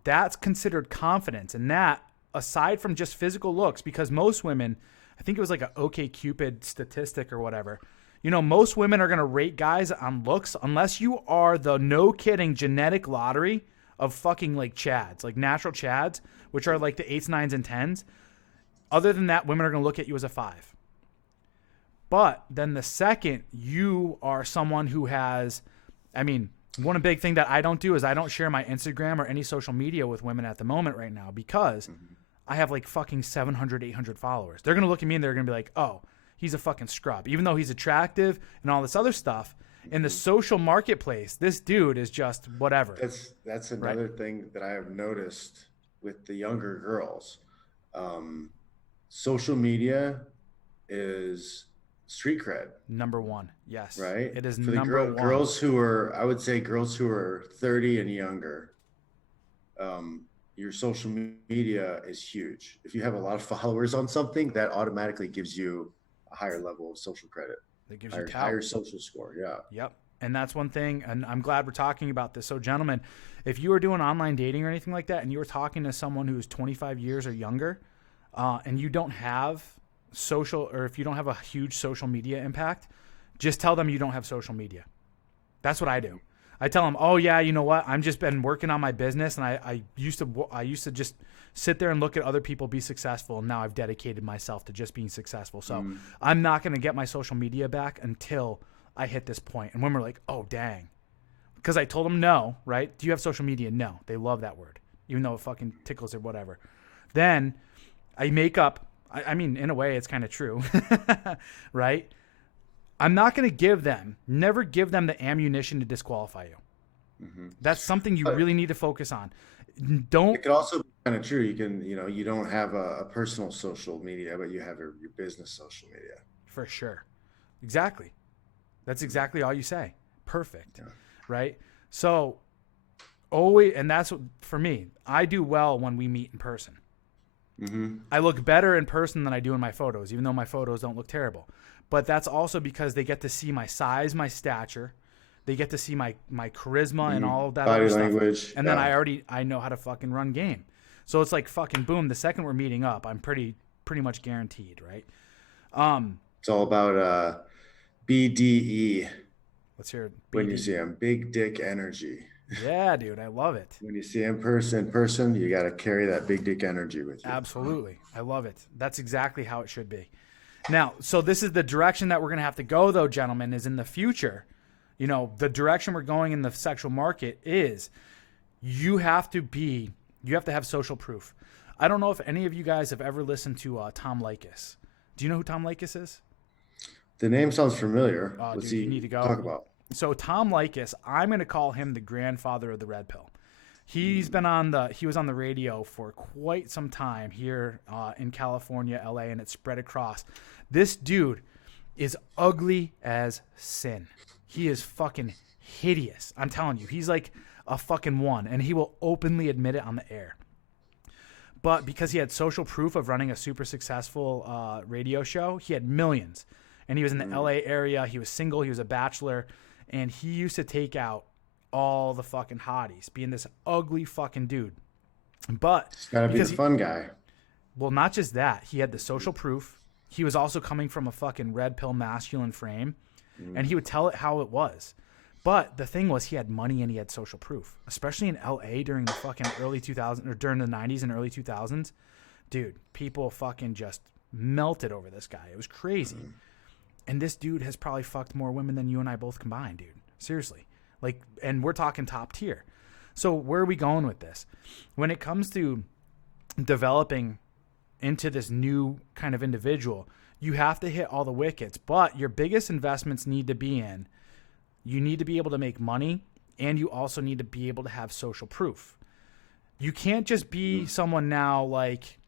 That's considered confidence. And that, aside from just physical looks, because most women, I think it was like a OkCupid statistic or whatever, most women are going to rate guys on looks unless you are the no kidding genetic lottery of fucking like Chads, like natural Chads, which are like the 8s, 9s, and 10s. Other than that, women are going to look at you as a 5. But then the second you are someone who has, one big thing that I don't do is I don't share my Instagram or any social media with women at the moment right now because I have like fucking 700, 800 followers. They're going to look at me and they're going to be like, oh, he's a fucking scrub. Even though he's attractive and all this other stuff, in the social marketplace, this dude is just whatever. That's another thing that I have noticed with the younger girls. Social media is street cred. Number one. Yes. Right? It is For the number one. girls who are, I would say girls who are 30 and younger, your social media is huge. If you have a lot of followers on something, that automatically gives you a higher level of social credit. That gives you higher social score. Yeah. Yep. And that's one thing. And I'm glad we're talking about this. So, gentlemen, if you are doing online dating or anything like that, and you were talking to someone who's 25 years or younger, and you don't have social, or if you don't have a huge social media impact, just tell them you don't have social media. That's what I do. I tell them, oh yeah, you know what? I'm just been working on my business, and I used to just sit there and look at other people be successful, and now I've dedicated myself to just being successful. So I'm not going to get my social media back until I hit this point. And women are like, oh dang, because I told them no, right? Do you have social media? No, they love that word, even though it fucking tickles or whatever. Then I make up. I mean, in a way, it's kind of true, right? I'm not going to never give them the ammunition to disqualify you. That's something you really need to focus on. It could also be kind of true. You can, you don't have a personal social media, but you have your business social media. For sure. Exactly. That's exactly all you say. Perfect. Yeah. Right? So always, and that's what, for me, I do well when we meet in person. I look better in person than I do in my photos, even though my photos don't look terrible. But that's also because they get to see my size, my stature. They get to see my charisma and all of that body other language, stuff. And then I know how to fucking run game. So it's like fucking boom. The second we're meeting up, I'm pretty much guaranteed, right? It's all about BDE. Let's hear it. When you see him, big dick energy. Yeah, dude, I love it. When you see him in person, you got to carry that big dick energy with you. Absolutely. I love it. That's exactly how it should be. Now, so this is the direction that we're going to have to go, though, gentlemen, is in the future. You know, the direction we're going in the sexual market is you have to have social proof. I don't know if any of you guys have ever listened to Tom Leykis. Do you know who Tom Leykis is? The name sounds familiar. Dude, you need to go. Talk about? So Tom Leykis, I'm going to call him the grandfather of the red pill. He was on the radio for quite some time here in California, LA, and it spread across. This dude is ugly as sin. He is fucking hideous. I'm telling you, he's like a fucking one, and he will openly admit it on the air. But because he had social proof of running a super successful radio show, he had millions. And he was in the LA area. He was single. He was a bachelor. And he used to take out all the fucking hotties, being this ugly fucking dude. But he's got to be the fun guy. Well, not just that. He had the social proof. He was also coming from a fucking red pill masculine frame. And he would tell it how it was. But the thing was, he had money and he had social proof, especially in LA during the fucking early 2000s or during the 90s and early 2000s. Dude, people fucking just melted over this guy. It was crazy. And this dude has probably fucked more women than you and I both combined, dude. Seriously. Like, and we're talking top tier. So where are we going with this? When it comes to developing into this new kind of individual, you have to hit all the wickets. But your biggest investments need to be in, you need to be able to make money, and you also need to be able to have social proof. You can't just be someone now like,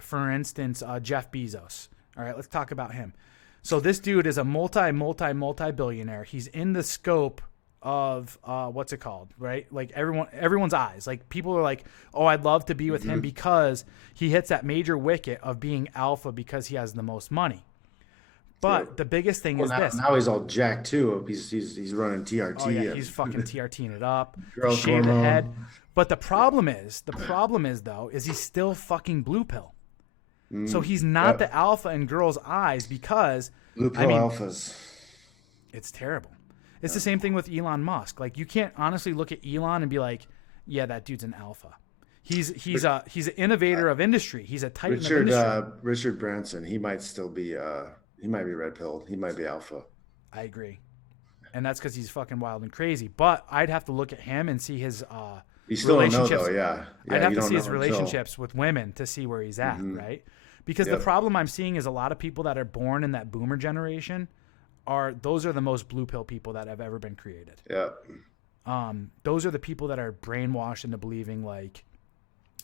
for instance, Jeff Bezos. All right, let's talk about him. So this dude is a multi-billionaire. He's in the scope of what's it called, right? Like everyone's eyes. Like people are like, oh, I'd love to be with him because he hits that major wicket of being alpha because he has the most money. But the biggest thing is this. Now he's all jacked too. He's running TRT. Oh yeah, he's fucking TRTing it up. Girl shaved the head. But the problem is though, is he's still fucking blue pill. So he's not the alpha in girls' eyes because blue pill alphas. It's terrible. It's the same thing with Elon Musk. Like you can't honestly look at Elon and be like, yeah, that dude's an alpha. He's an innovator of industry. He's a titan of industry. Richard Branson, he might still be he might be red pilled. He might be alpha. I agree. And that's because he's fucking wild and crazy. But I'd have to look at him and see his you still relationships. Don't know, though, yeah. I'd have to see his relationships with women to see where he's at, right? Because the problem I'm seeing is a lot of people that are born in that boomer generation those are the most blue pill people that have ever been created. Yeah. Those are the people that are brainwashed into believing like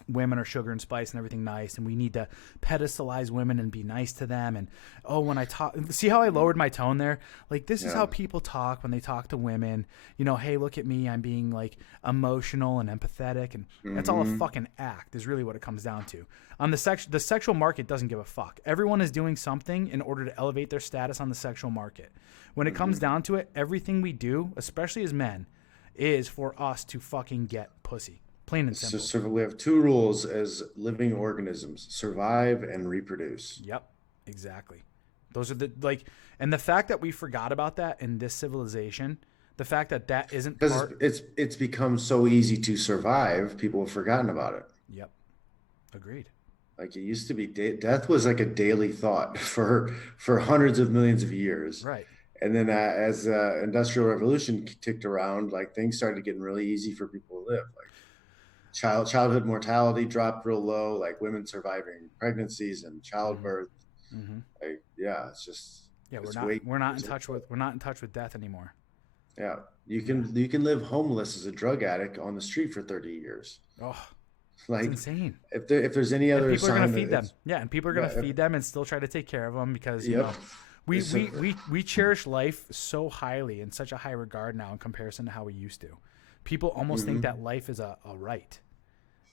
women are sugar and spice and everything nice, and we need to pedestalize women and be nice to them. And when I talk, see how I lowered my tone there? Like this is how people talk when they talk to women. You know, hey, look at me, I'm being like emotional and empathetic, and that's all a fucking act. Is really what it comes down to. On the sexual market doesn't give a fuck. Everyone is doing something in order to elevate their status on the sexual market. When it comes down to it, everything we do, especially as men, is for us to fucking get pussy. Plain and simple. So we have two rules as living organisms: survive and reproduce. Yep, exactly. Those are and the fact that we forgot about that in this civilization, the fact that isn't because it's become so easy to survive, people have forgotten about it. Yep, agreed. Like it used to be, death was like a daily thought for hundreds of millions of years. Right. And then as the Industrial Revolution ticked around, like things started getting really easy for people to live. Like childhood mortality dropped real low, like women surviving pregnancies and childbirth. Like, yeah, it's just we're not in touch with death anymore. Yeah, you can live homeless as a drug addict on the street for 30 years. Oh, like it's insane. If there's any other people are sign going to feed them, and people are going to feed them and still try to take care of them because you know. We cherish life so highly in such a high regard now in comparison to how we used to. People almost think that life is a right.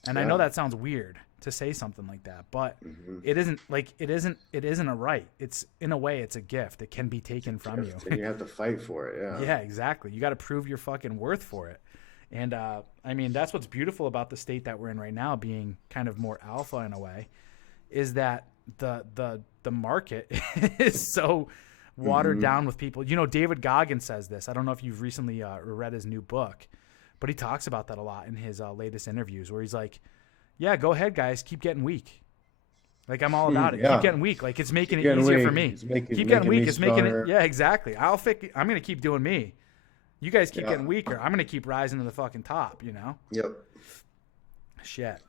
And I know that sounds weird to say something like that, but it isn't a right. It's, in a way, it's a gift. It can be taken from you. And you have to fight for it. Yeah. Yeah, exactly. You got to prove your fucking worth for it. And I mean, that's what's beautiful about the state that we're in right now, being kind of more alpha in a way, is that the market is so watered down with people. You know, David Goggins says this. I don't know if you've recently read his new book, but he talks about that a lot in his latest interviews, where he's like, yeah, go ahead, guys. Keep getting weak. Like, I'm all about it. Yeah. Keep getting weak. Like, it's making it easier for me. Keep getting weak. It's making it. Yeah, exactly. I'm going to keep doing me. You guys keep getting weaker. I'm going to keep rising to the fucking top, you know? Yep. Shit.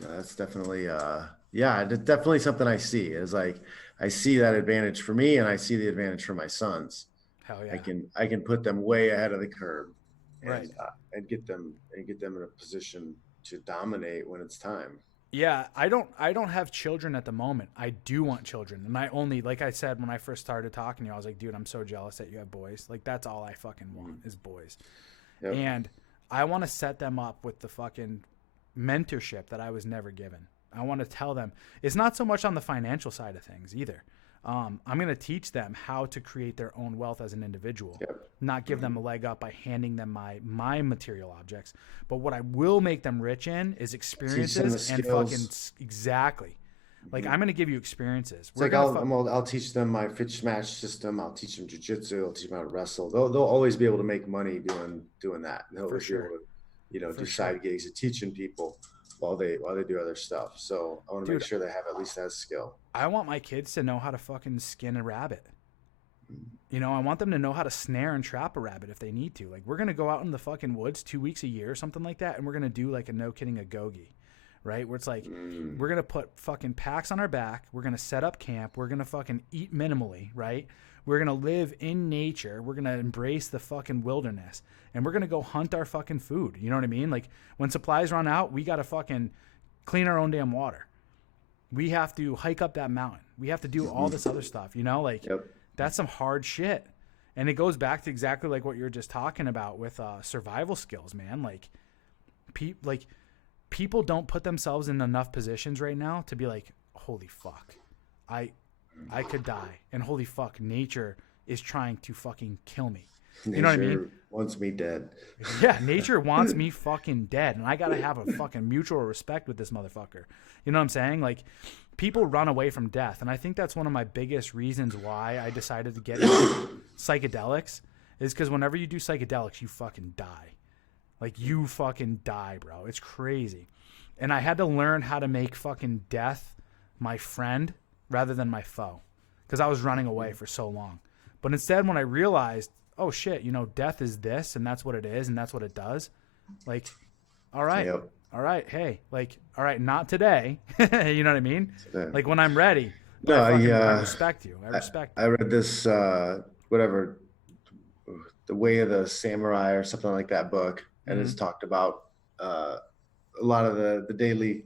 No, that's definitely, definitely something I see. Is like, I see that advantage for me, and I see the advantage for my sons. Hell yeah. I can put them way ahead of the curve, right, and get them in a position to dominate when it's time. Yeah, I don't have children at the moment. I do want children. And I only, like I said, when I first started talking to you, I was like, dude, I'm so jealous that you have boys. Like, that's all I fucking want is boys. Yep. And I want to set them up with the fucking mentorship that I was never given. I want to tell them, it's not so much on the financial side of things either. I'm going to teach them how to create their own wealth as an individual, not give them a leg up by handing them my material objects. But what I will make them rich in is experiences and fucking exactly. Like, I'm going to give you experiences. It's like I'll teach them my fish match system. I'll teach them jujitsu. I'll teach them how to wrestle. They'll always be able to make money doing that. They'll always be able to, do side gigs and teaching people while they do other stuff. So I want to make sure they have at least that skill. I want my kids to know how to fucking skin a rabbit. You know, I want them to know how to snare and trap a rabbit if they need to. Like, we're going to go out in the fucking woods 2 weeks a year or something like that, and we're going to do like a no kidding a gogi, right? Where it's like, we're going to put fucking packs on our back. We're going to set up camp. We're going to fucking eat minimally, right? We're going to live in nature. We're going to embrace the fucking wilderness, and we're going to go hunt our fucking food. You know what I mean? Like, when supplies run out, we got to fucking clean our own damn water. We have to hike up that mountain. We have to do all this other stuff, you know? Like, that's some hard shit. And it goes back to exactly like what you were just talking about with survival skills, man. Like, people don't put themselves in enough positions right now to be like, holy fuck, I could die. And holy fuck, nature is trying to fucking kill me. You know what I mean? Wants me dead. Yeah, nature wants me fucking dead, and I gotta have a fucking mutual respect with this motherfucker. You know what I'm saying? Like, people run away from death, and I think that's one of my biggest reasons why I decided to get into psychedelics, is because whenever you do psychedelics, you fucking die. Like, you fucking die, bro. It's crazy. And I had to learn how to make fucking death my friend rather than my foe, because I was running away for so long. But instead, when I realized, oh shit, you know, death is this, and that's what it is, and that's what it does. Like, all right, hey, like, all right, not today. You know what I mean? Today. Like, when I'm ready. No, I respect you. I read this, The Way of the Samurai or something like that book, and it's talked about a lot of the daily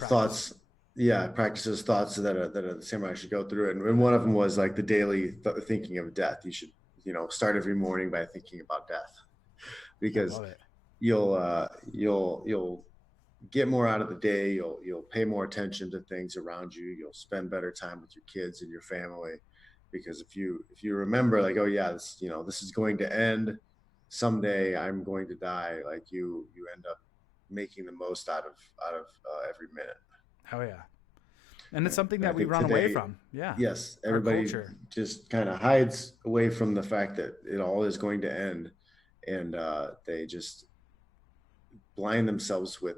thoughts. Yeah, practices, thoughts that a samurai should go through. And one of them was like the daily thinking of death. You should, start every morning by thinking about death, because you'll get more out of the day. You'll pay more attention to things around you. You'll spend better time with your kids and your family, because if you remember, like, oh yeah, this is going to end someday. I'm going to die. Like, you end up making the most out of every minute. Oh yeah. And it's something that we run away from. Yeah. Yes. Everybody just kind of hides away from the fact that it all is going to end. And they just blind themselves with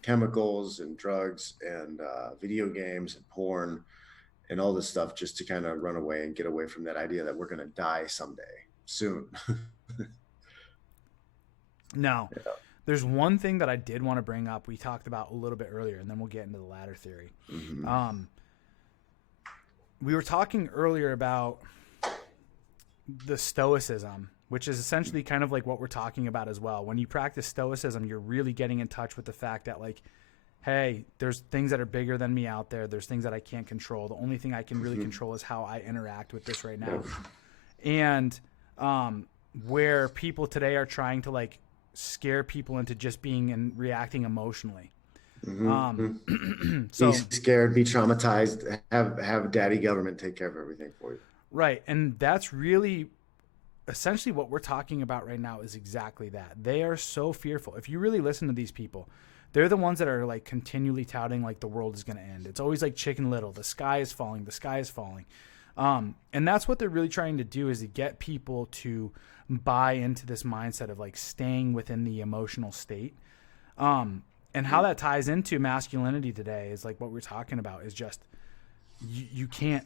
chemicals and drugs and video games and porn and all this stuff, just to kind of run away and get away from that idea that we're going to die someday soon. No. Yeah. There's one thing that I did want to bring up. We talked about a little bit earlier, and then we'll get into the ladder theory. We were talking earlier about the Stoicism, which is essentially kind of like what we're talking about as well. When you practice Stoicism, you're really getting in touch with the fact that, like, hey, there's things that are bigger than me out there. There's things that I can't control. The only thing I can really control is how I interact with this right now. And where people today are trying to, like, scare people into just being and reacting emotionally. Mm-hmm. So be scared, be traumatized, have daddy government take care of everything for you. right, and that's really essentially what we're talking about right now is exactly that. They are so fearful. If you really listen to these people, they're the ones that are like continually touting like the world is going to end. It's always like Chicken Little. The sky is falling. The sky is falling. And that's what they're really trying to do, is to get people to buy into this mindset of like staying within the emotional state. And how that ties into masculinity today is like what we're talking about is just you can't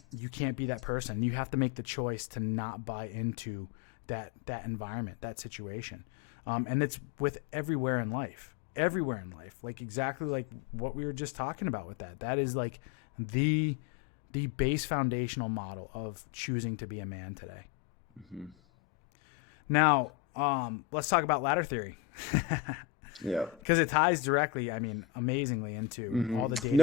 be that person. You have to make the choice to not buy into that environment, that situation. And it's with everywhere in life, like exactly like what we were just talking about with that. That is like the base foundational model of choosing to be a man today. Mm-hmm. Now, let's talk about ladder theory. Yeah, because it ties directly, I mean, amazingly into all the data.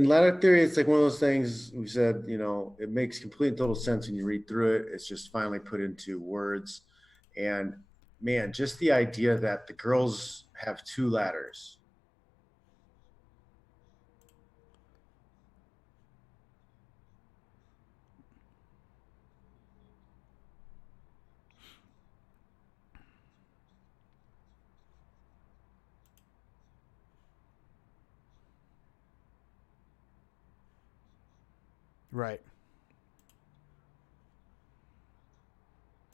Ladder theory, it's like one of those things we said, you know, it makes complete and total sense when you read through it. It's just finally put into words. And man, just the idea that the girls have 2 ladders. Right.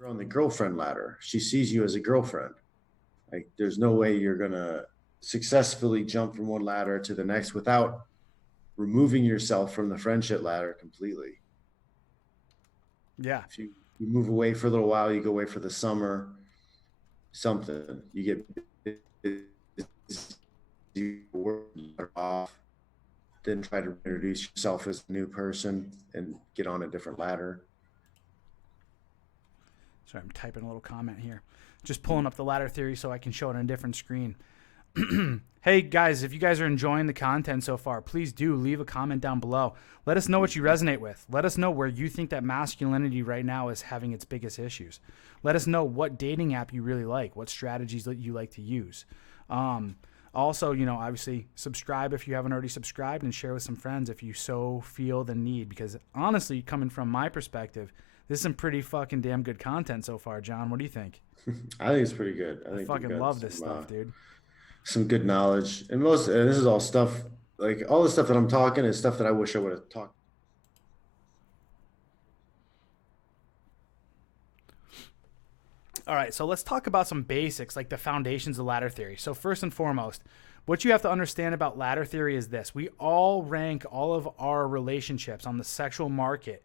You're on the girlfriend ladder. She sees you as a girlfriend. Like there's no way you're going to successfully jump from one ladder to the next without removing yourself from the friendship ladder completely. Yeah. If you move away for a little while, you go away for the summer, something, you get off, then try to introduce yourself as a new person and get on a different ladder. Sorry, I'm typing a little comment here. Just pulling up the ladder theory so I can show it on a different screen. Hey guys, if you guys are enjoying the content so far, please do leave a comment down below. Let us know what you resonate with. Let us know where you think that masculinity right now is having its biggest issues. Let us know what dating app you really like, what strategies that you like to use. Also, you know, obviously subscribe if you haven't already subscribed, and share with some friends if you so feel the need, because honestly, coming from my perspective, this is some pretty fucking damn good content so far. John, what do you think? I think it's pretty good. I fucking love this stuff, dude. Some good knowledge, and this is all stuff, like all the stuff that I'm talking is stuff that I wish I would have talked. All right, so let's talk about some basics, like the foundations of ladder theory. So first and foremost, what you have to understand about ladder theory is this: we all rank all of our relationships on the sexual market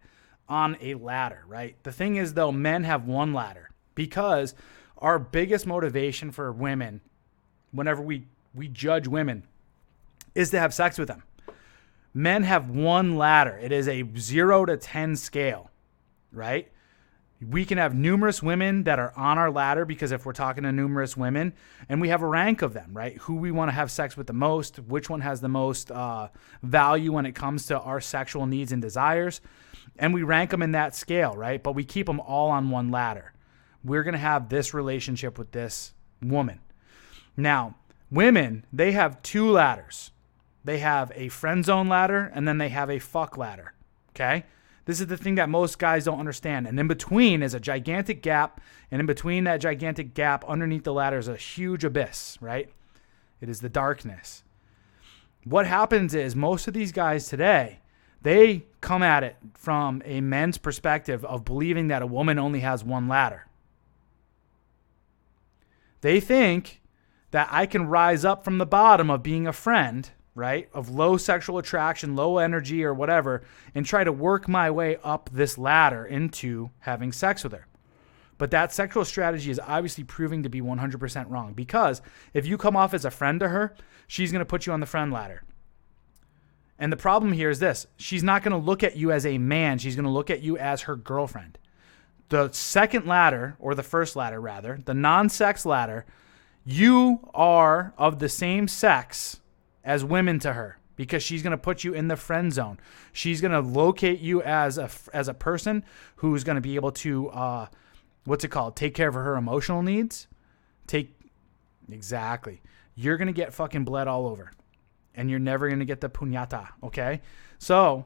on a ladder, right? The thing is, though, men have 1 ladder, because our biggest motivation for women, whenever we judge women, is to have sex with them. Men have 1 ladder. It is a 0 to 10 scale, right? We can have numerous women that are on our ladder, because if we're talking to numerous women, and we have a rank of them, right? Who we want to have sex with the most, which one has the most value when it comes to our sexual needs and desires. And we rank them in that scale, right? But we keep them all on 1 ladder. We're going to have this relationship with this woman. Now, women, they have 2 ladders. They have a friend zone ladder, and then they have a fuck ladder, okay? This is the thing that most guys don't understand. And in between is a gigantic gap, and in between that gigantic gap, underneath the ladder is a huge abyss, right? It is the darkness. What happens is most of these guys today, they come at it from a men's perspective of believing that a woman only has 1 ladder. They think that I can rise up from the bottom of being a friend, right, of low sexual attraction, low energy or whatever, and try to work my way up this ladder into having sex with her. But that sexual strategy is obviously proving to be 100% wrong, because if you come off as a friend to her, she's going to put you on the friend ladder. And the problem here is this: she's not going to look at you as a man. She's going to look at you as her girlfriend. The second ladder, or the first ladder rather, the non-sex ladder, you are of the same sex as women to her, because she's going to put you in the friend zone. She's going to locate you as a person who's going to be able to, take care of her emotional needs, Exactly. You're going to get fucking bled all over. And you're never going to get the puñata, okay? So,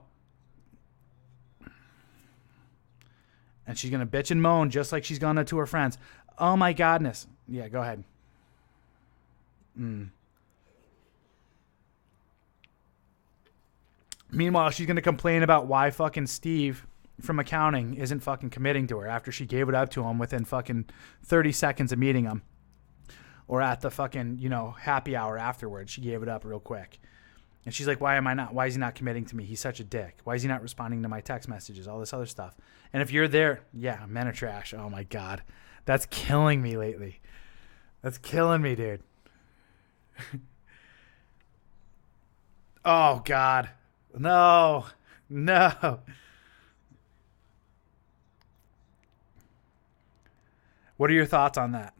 and she's going to bitch and moan just like she's gonna to her friends. Oh my godness. Yeah, go ahead. Meanwhile, she's going to complain about why fucking Steve from accounting isn't fucking committing to her after she gave it up to him within fucking 30 seconds of meeting him. Or at the fucking, happy hour afterwards. She gave it up real quick. And she's like, why is he not committing to me? He's such a dick. Why is he not responding to my text messages? All this other stuff. And if you're there, yeah, men are trash. Oh my God. That's killing me lately. That's killing me, dude. Oh God. No. What are your thoughts on that?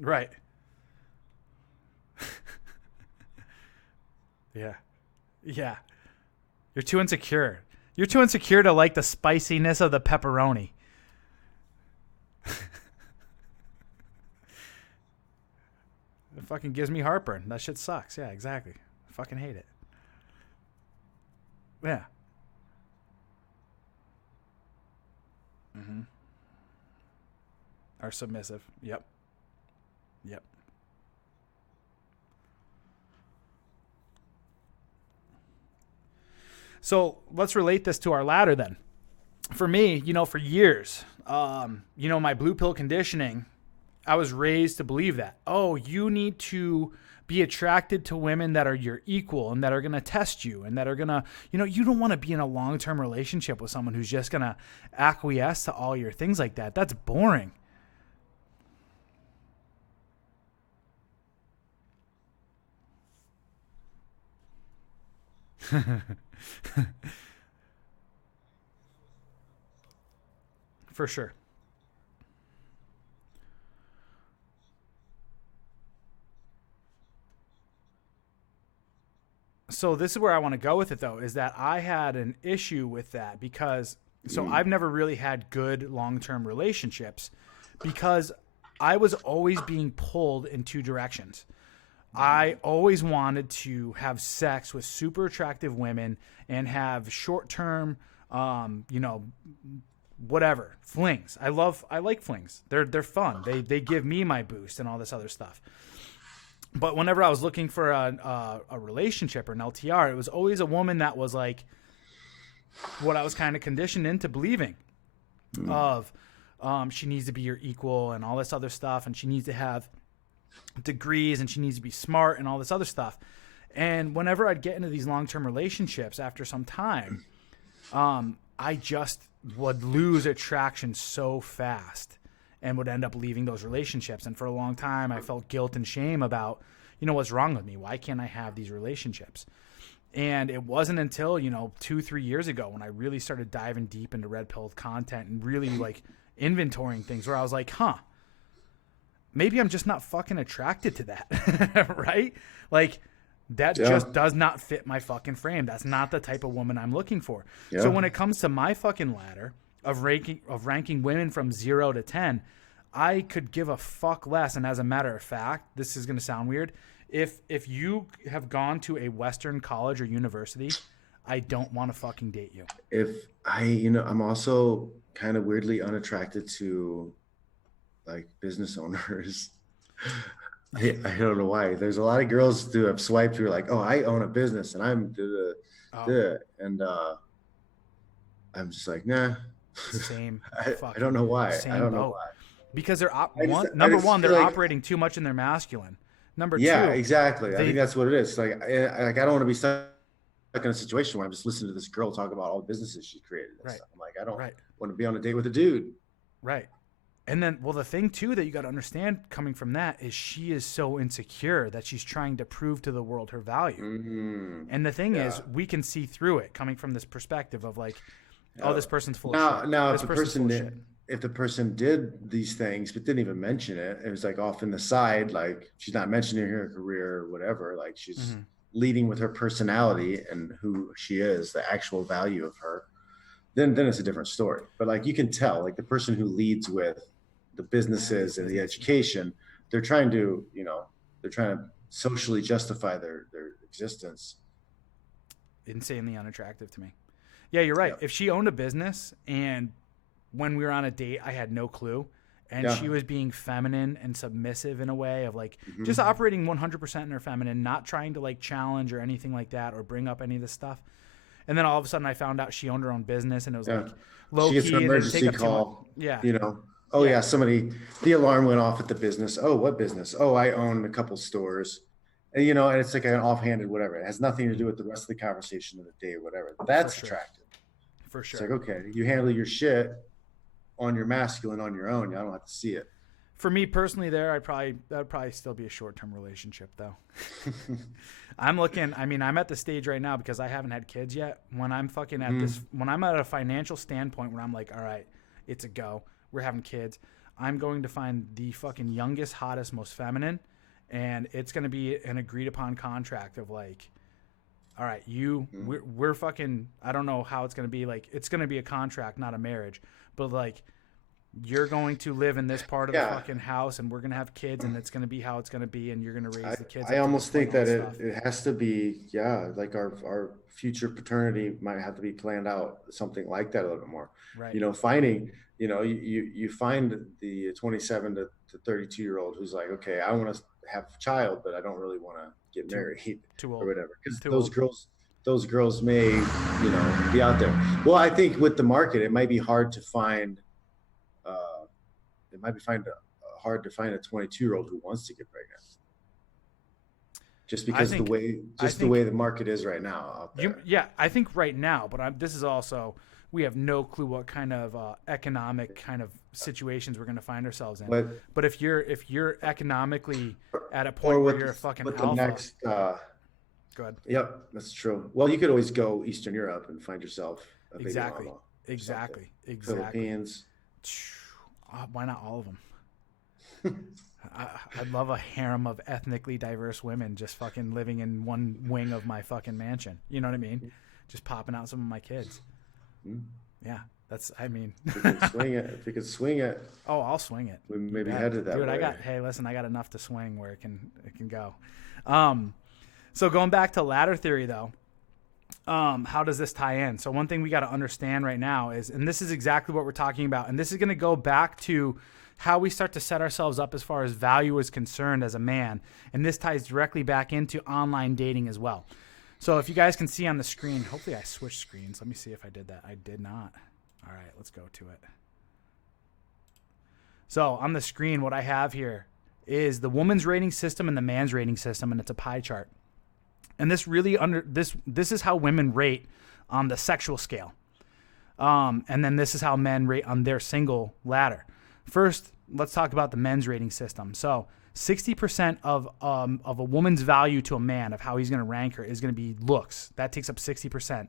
Right. Yeah. Yeah. You're too insecure. You're too insecure to like the spiciness of the pepperoni. It fucking gives me heartburn. That shit sucks. Yeah, exactly. I fucking hate it. Yeah. Mm-hmm. Are submissive. Yep. So let's relate this to our ladder then. For me, for years, my blue pill conditioning, I was raised to believe that. Oh, you need to be attracted to women that are your equal and that are going to test you and that are going to, you don't want to be in a long-term relationship with someone who's just going to acquiesce to all your things like that. That's boring. For sure. So this is where I want to go with it though, is that I had an issue with that because I've never really had good long-term relationships because I was always being pulled in two directions. I always wanted to have sex with super attractive women and have short-term, whatever flings. I like flings. They're fun. They give me my boost and all this other stuff. But whenever I was looking for a relationship or an LTR, it was always a woman that was like what I was kind of conditioned into believing of she needs to be your equal and all this other stuff, and she needs to have degrees and she needs to be smart and all this other stuff. And whenever I'd get into these long-term relationships after some time, I just would lose attraction so fast and would end up leaving those relationships. And for a long time, I felt guilt and shame about, what's wrong with me? Why can't I have these relationships? And it wasn't until, 2-3 years ago when I really started diving deep into red pill content and really like inventorying things where I was like, maybe I'm just not fucking attracted to that. Right? Like that just does not fit my fucking frame. That's not the type of woman I'm looking for. Yeah. So when it comes to my fucking ladder of ranking women from 0 to 10, I could give a fuck less. And as a matter of fact, this is going to sound weird. If you have gone to a Western college or university, I don't want to fucking date you. If I'm also kind of weirdly unattracted to like business owners. I don't know why. There's a lot of girls who have swiped who are like, oh, I own a business and I'm and I'm just like, nah. Same. I don't know why. I don't know why. Because they're operating too much in their masculine. Number two. Yeah, exactly. I think that's what it is. Like I don't want to be stuck in a situation where I'm just listening to this girl talk about all the businesses she created. Right. I'm like, I don't want to be on a date with a dude. Right. And then, the thing too that you got to understand coming from that is she is so insecure that she's trying to prove to the world her value. Mm-hmm. And the thing is, we can see through it coming from this perspective of like, oh, this person's full of shit. Now, if the person did these things but didn't even mention it, it was like off in the side, like she's not mentioning her career or whatever, like she's leading with her personality and who she is, the actual value of her, then it's a different story. But like you can tell, like the person who leads with the businesses and the education, they're trying to, they're trying to socially justify their existence. Insanely unattractive to me. Yeah, you're right. Yeah. If she owned a business and when we were on a date, I had no clue, and Yeah. she was being feminine and submissive in a way of like Mhm. just operating 100% in her feminine, not trying to like challenge or anything like that or bring up any of this stuff. And then all of a sudden I found out she owned her own business, and it was Yeah. like low She gets key an and it take emergency up too much. call, Yeah. Oh Yeah. yeah, somebody, the alarm went off at the business. Oh, what business? Oh, I own a couple stores. And and it's like an offhanded whatever. It has nothing to do with the rest of the conversation of the day, whatever. That's For sure. attractive. For It's sure. like, okay, you handle your shit on your masculine on your own. I don't have to see it. For me personally, that would probably still be a short-term relationship, though. I'm at the stage right now because I haven't had kids yet. When I'm fucking at when I'm at a financial standpoint where I'm like, all right, it's a go. We're having kids. I'm going to find the fucking youngest, hottest, most feminine, and it's going to be an agreed upon contract of like, all right, we're fucking, I don't know how it's going to be. Like, it's going to be a contract, not a marriage, but like, you're going to live in this part of the fucking house, and we're going to have kids, and it's going to be how it's going to be, and you're going to raise the kids. I almost think that it has to be, like our future paternity might have to be planned out, something like that a little bit more. Right. Finding, you find the 27 to 32-year-old who's like, okay, I want to have a child, but I don't really want to get married or whatever. Because those girls may, be out there. Well, I think with the market, it might be hard to find. It might be hard to find a 22-year-old who wants to get pregnant, just because the way the market is right now out there. I think right now, but this is also, we have no clue what kind of economic kind of situations we're going to find ourselves in. But if you're economically at a point where you're a fucking alpha. Go ahead. Yep, that's true. Well, you could always go Eastern Europe and find yourself a baby mama. Exactly. Philippines. Why not all of them? I'd love a harem of ethnically diverse women just fucking living in one wing of my fucking mansion. You know what I mean? Just popping out some of my kids. Yeah, that's. I mean, if we could swing it. Oh, I'll swing it. We maybe headed that way. Dude, I got enough to swing where it can go. So going back to ladder theory though. How does this tie in? So one thing we got to understand right now is, and this is exactly what we're talking about, and this is going to go back to how we start to set ourselves up as far as value is concerned as a man, and this ties directly back into online dating as well. So if you guys can see on the screen, hopefully I switched screens. Let me see if I did that. I did not. All right, let's go to it. So on the screen, what I have here is the woman's rating system and the man's rating system, and it's a pie chart. And this really this is how women rate on the sexual scale. And then this is how men rate on their single ladder. First, let's talk about the men's rating system. So 60% of a woman's value to a man, of how he's going to rank her, is going to be looks. That takes up 60%.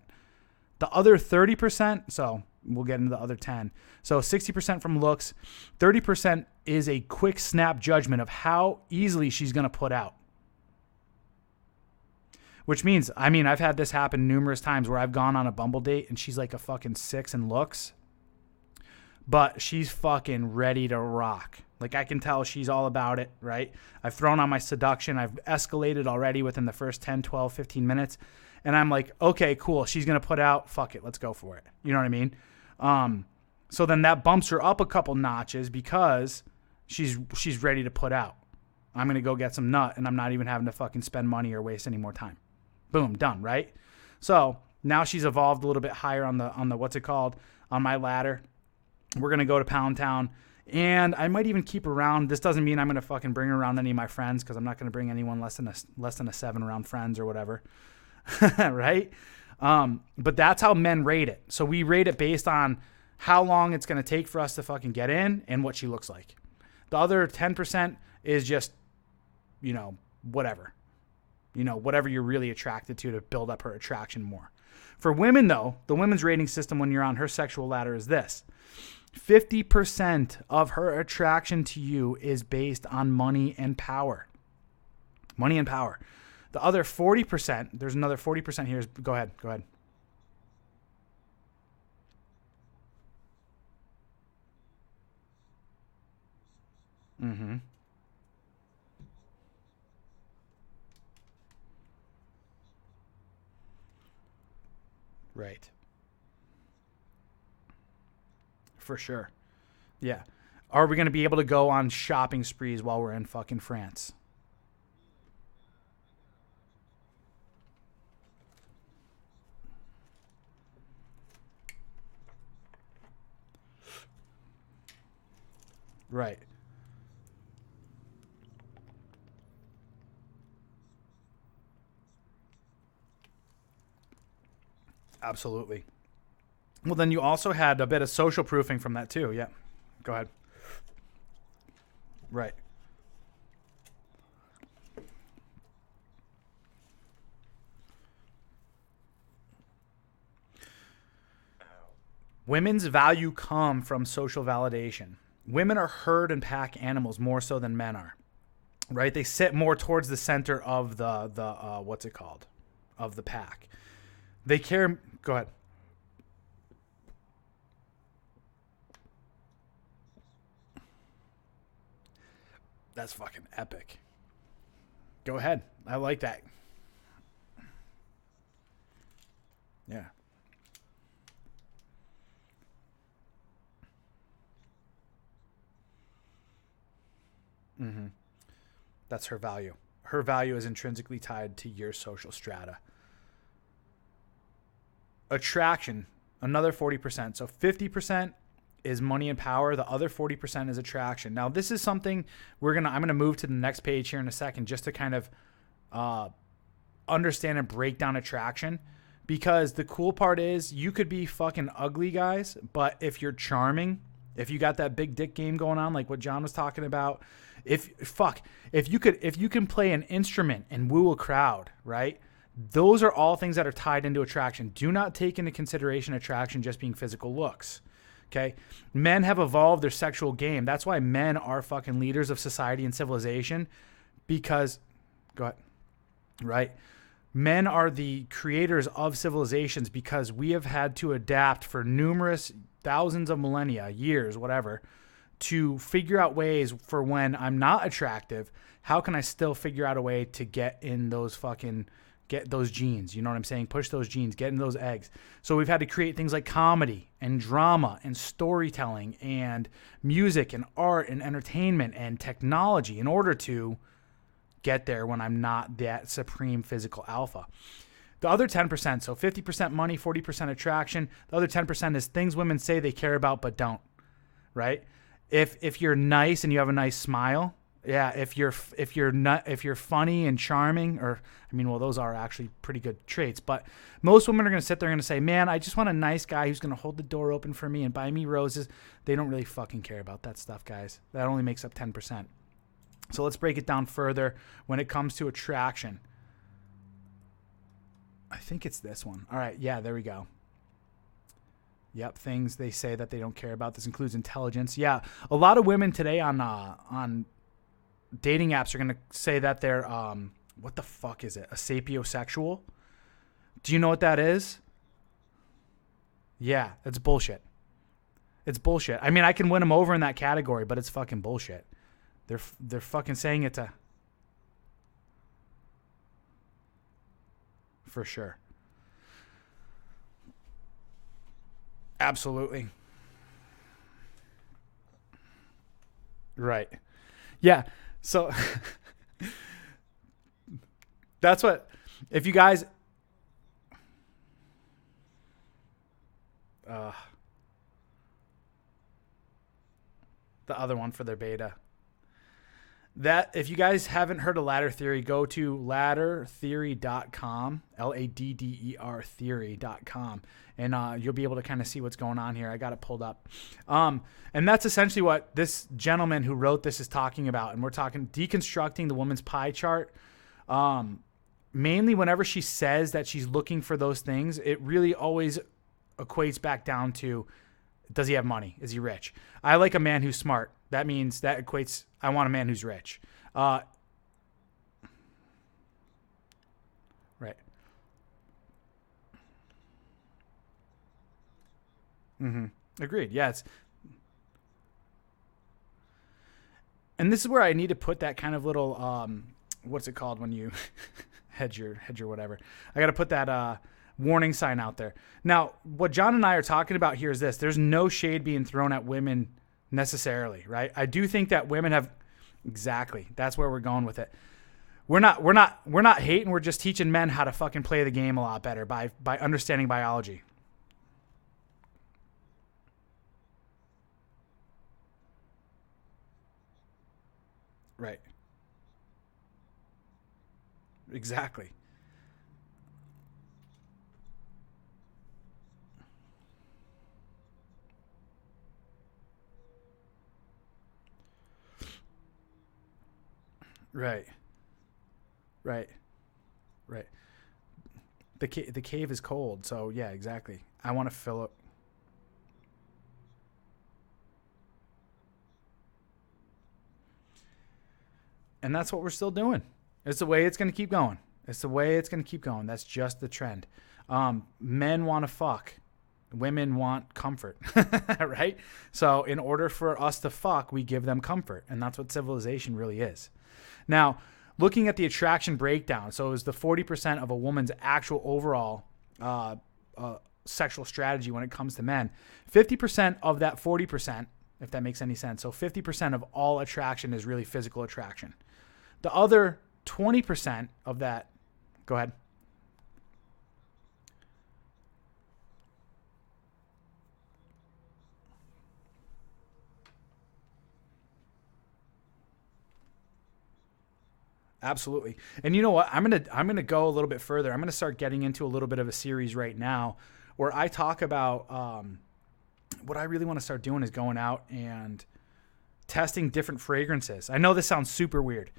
The other 30%, so we'll get into the other 10. So 60% from looks, 30% is a quick snap judgment of how easily she's going to put out. Which means, I've had this happen numerous times where I've gone on a Bumble date and she's like a fucking 6 in looks, but she's fucking ready to rock. Like, I can tell she's all about it, right? I've thrown on my seduction. I've escalated already within the first 10, 12, 15 minutes. And I'm like, okay, cool. She's going to put out. Fuck it. Let's go for it. You know what I mean? So then that bumps her up a couple notches because she's ready to put out. I'm going to go get some nut and I'm not even having to fucking spend money or waste any more time. Boom, done, right? So now she's evolved a little bit higher on the what's it called, on my ladder. We're gonna go to Pound Town, and I might even keep her around. This doesn't mean I'm gonna fucking bring her around any of my friends, because I'm not gonna bring anyone less than a 7 around friends or whatever, right? But that's how men rate it. So we rate it based on how long it's gonna take for us to fucking get in and what she looks like. The other 10% is just, whatever. Whatever you're really attracted to build up her attraction more. For women, though, the women's rating system when you're on her sexual ladder is this. 50% of her attraction to you is based on money and power. Money and power. The other 40%, there's another 40% here. Go ahead. Mm-hmm. Right. For sure. Yeah. Are we going to be able to go on shopping sprees while we're in fucking France? Right. Absolutely. Well, then you also had a bit of social proofing from that too. Yeah. Go ahead. Right. Women's value come from social validation. Women are herd and pack animals more so than men are. Right? They sit more towards the center of the what's it called? Of the pack. They care. Go ahead. That's fucking epic. Go ahead. I like that. Yeah. Mm-hmm. That's her value. Her value is intrinsically tied to your social strata. Attraction, another 40%. So 50% is money and power. The other 40% is attraction. Now, this is something I'm gonna move to the next page here in a second, just to kind of understand and break down attraction. Because the cool part is you could be fucking ugly, guys, but if you're charming, if you got that big dick game going on, like what John was talking about, if you can play an instrument and woo a crowd, right? Those are all things that are tied into attraction. Do not take into consideration attraction just being physical looks. Okay? Men have evolved their sexual game. That's why men are fucking leaders of society and civilization, because go ahead. Right? Men are the creators of civilizations because we have had to adapt for numerous thousands of millennia, years, whatever, to figure out ways for when I'm not attractive, how can I still figure out a way to get those genes? You know what I'm saying? Push those genes, get in those eggs. So we've had to create things like comedy and drama and storytelling and music and art and entertainment and technology in order to get there when I'm not that supreme physical alpha. The other 10%, so 50% money, 40% attraction. The other 10% is things women say they care about but don't, right? If you're nice and you have a nice smile, yeah. If you're funny and charming, or I mean, well, those are actually pretty good traits. But most women are gonna sit there and gonna say, "Man, I just want a nice guy who's gonna hold the door open for me and buy me roses." They don't really fucking care about that stuff, guys. That only makes up 10%. So let's break it down further when it comes to attraction. I think it's this one. All right, yeah, there we go. Yep, things they say that they don't care about. This includes intelligence. Yeah, a lot of women today on dating apps are gonna say that they're what the fuck is it? A sapiosexual? Do you know what that is? Yeah, it's bullshit. It's bullshit. I mean, I can win them over in that category, but it's fucking bullshit. They're fucking saying it's a for sure. Absolutely. Right. Yeah. So that's what, if you guys, uh, the other one for their beta. That if you guys haven't heard of ladder theory, go to laddertheory.com, LADDER theory.com, and you'll be able to kind of see what's going on here. I got it pulled up. And that's essentially what this gentleman who wrote this is talking about. And we're talking deconstructing the woman's pie chart. Mainly whenever she says that she's looking for those things, it really always equates back down to, does he have money? Is he rich? I like a man who's smart. That means that equates, I want a man who's rich. Mm-hmm. Agreed. Yeah. And this is where I need to put that kind of little, what's it called when you hedge your whatever. I got to put that warning sign out there. Now, what John and I are talking about here is this. There's no shade being thrown at women necessarily, right? I do think that women have, exactly. That's where we're going with it. We're not hating. We're just teaching men how to fucking play the game a lot better by understanding biology. Right. Exactly. Right. Right. Right. The cave is cold, so yeah, exactly. I want to fill it. And that's what we're still doing. It's the way it's going to keep going. It's the way it's going to keep going. That's just the trend. Men want to fuck. Women want comfort, right? So in order for us to fuck, we give them comfort. And that's what civilization really is. Now, looking at the attraction breakdown, so it was the 40% of a woman's actual overall sexual strategy when it comes to men. 50% of that 40%, if that makes any sense. So 50% of all attraction is really physical attraction. The other 20% of that, go ahead. Absolutely. And you know what? I'm gonna go a little bit further. I'm gonna start getting into a little bit of a series right now where I talk about what I really want to start doing is going out and testing different fragrances. I know this sounds super weird,